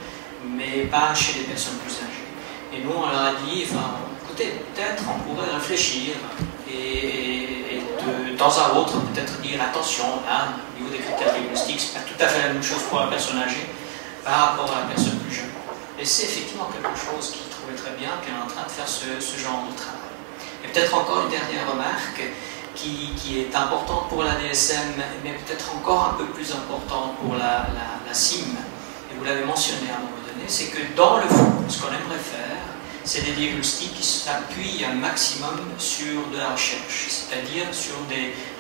mais pas chez les personnes plus âgées. Et nous, on leur a dit, enfin, écoutez, peut-être on pourrait réfléchir et de temps à autre, peut-être dire, attention, là, au niveau des critères diagnostiques, c'est pas tout à fait la même chose pour la personne âgée par rapport à la personne plus jeune. Et c'est effectivement quelque chose qu'ils trouvaient très bien, qu'on est en train de faire ce genre de travail. Et peut-être encore une dernière remarque, qui est importante pour la DSM, mais peut-être encore un peu plus importante pour la CIM, et vous l'avez mentionné à un moment donné, c'est que dans le fond, ce qu'on aimerait faire, c'est des diagnostics qui s'appuient un maximum sur de la recherche, c'est-à-dire sur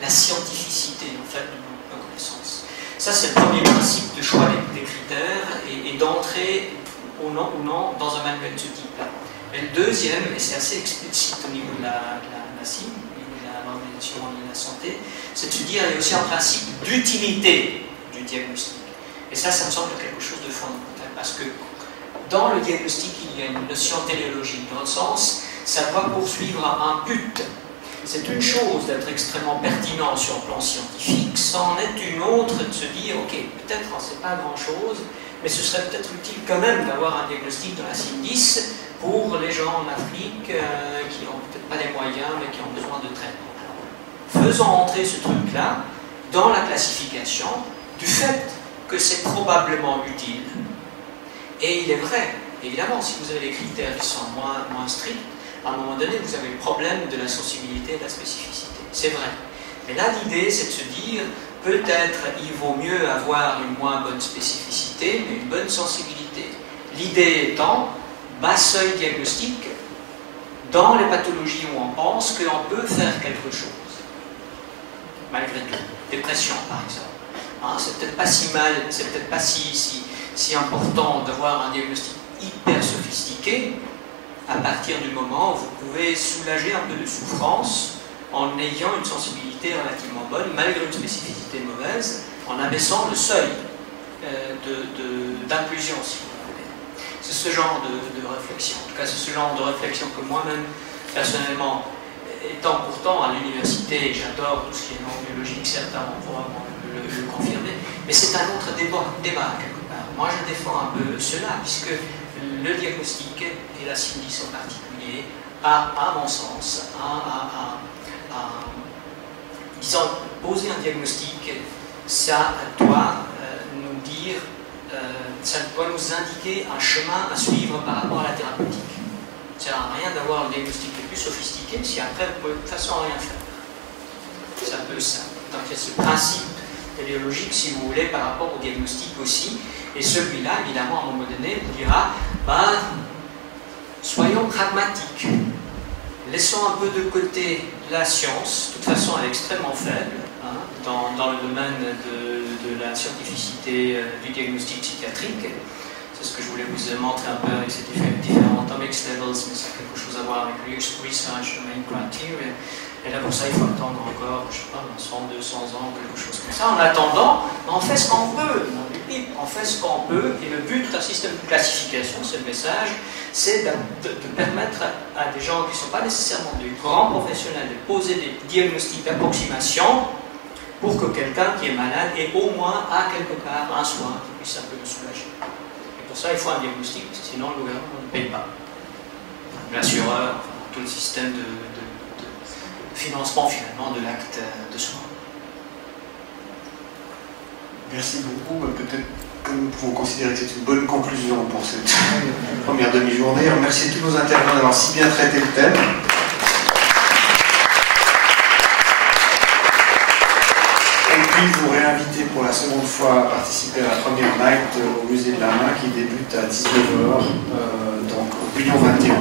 la scientificité en fait, de nos connaissances. Ça, c'est le premier principe de choix des critères et d'entrer ou non dans un manuel de ce type-là. Et le deuxième, et c'est assez explicite au niveau de la CIM, l'Organisation mondiale de la santé, c'est de se dire qu'il y a aussi un principe d'utilité du diagnostic. Et ça me semble quelque chose de fondamental, parce que dans le diagnostic, il y a une notion téléologique, dans le sens, ça doit poursuivre un but. C'est une chose d'être extrêmement pertinent sur le plan scientifique, c'en est une autre de se dire, ok, peut-être on ne sait pas grand-chose, mais ce serait peut-être utile quand même d'avoir un diagnostic dans la CIM 10 pour les gens en Afrique qui n'ont peut-être pas les moyens, mais qui ont besoin de traitement. Faisons entrer ce truc-là dans la classification du fait que c'est probablement utile. Et il est vrai, évidemment, si vous avez des critères qui sont moins stricts, à un moment donné, vous avez le problème de la sensibilité et de la spécificité. C'est vrai. Mais là, l'idée, c'est de se dire, peut-être il vaut mieux avoir une moins bonne spécificité, mais une bonne sensibilité. L'idée étant, bas seuil diagnostique, dans les pathologies où on pense qu'on peut faire quelque chose. Malgré tout. Dépression, par exemple. Hein, c'est peut-être pas si mal, c'est peut-être pas si important d'avoir un diagnostic hyper sophistiqué à partir du moment où vous pouvez soulager un peu de souffrance en ayant une sensibilité relativement bonne, malgré une spécificité mauvaise, en abaissant le seuil d'inclusion, si vous voulez. C'est ce genre de réflexion. En tout cas, c'est ce genre de réflexion que moi-même, personnellement, étant pourtant à l'université, j'adore tout ce qui est neurobiologique, certains vont probablement le confirmer, mais c'est un autre débat quelque part. Moi, je défends un peu cela, puisque le diagnostic, et la CIM 10 en particulier, à mon sens, disons, poser un diagnostic, ça doit nous dire, ça doit nous indiquer un chemin à suivre par rapport à la thérapeutique. Ça n'a rien d'avoir le diagnostic le plus sophistiqué si après vous pouvez de toute façon rien faire. C'est un peu ça. Donc il y a ce principe téléologique, si vous voulez, par rapport au diagnostic aussi. Et celui-là, évidemment, à un moment donné, vous dira, soyons pragmatiques. Laissons un peu de côté la science. De toute façon, elle est extrêmement faible dans le domaine de la scientificité du diagnostic psychiatrique. C'est ce que je voulais vous montrer un peu avec ces différents atomic levels, mais c'est quelque chose à voir avec research domain criteria. Et là, pour ça, il faut attendre encore, je sais pas, 100, 200 ans, quelque chose comme ça. En attendant, on fait ce qu'on peut, on fait ce qu'on peut, et le but d'un système de classification, c'est le message, c'est de permettre à des gens qui ne sont pas nécessairement des grands professionnels de poser des diagnostics d'approximation pour que quelqu'un qui est malade ait au moins à quelque part un soin qui puisse un peu le soulager. Et pour ça, il faut un diagnostic, sinon le gouvernement ne paye pas. L'assureur, tout le système de financement finalement de l'acte de soin. Merci beaucoup. Peut-être que nous pouvons considérer que c'est une bonne conclusion pour cette première demi-journée. Je remercie tous nos intervenants d'avoir si bien traité le thème. Et puis vous réinviter pour la seconde fois à participer à la première night au musée de la main qui débute à 19h, donc au Bouillon 21.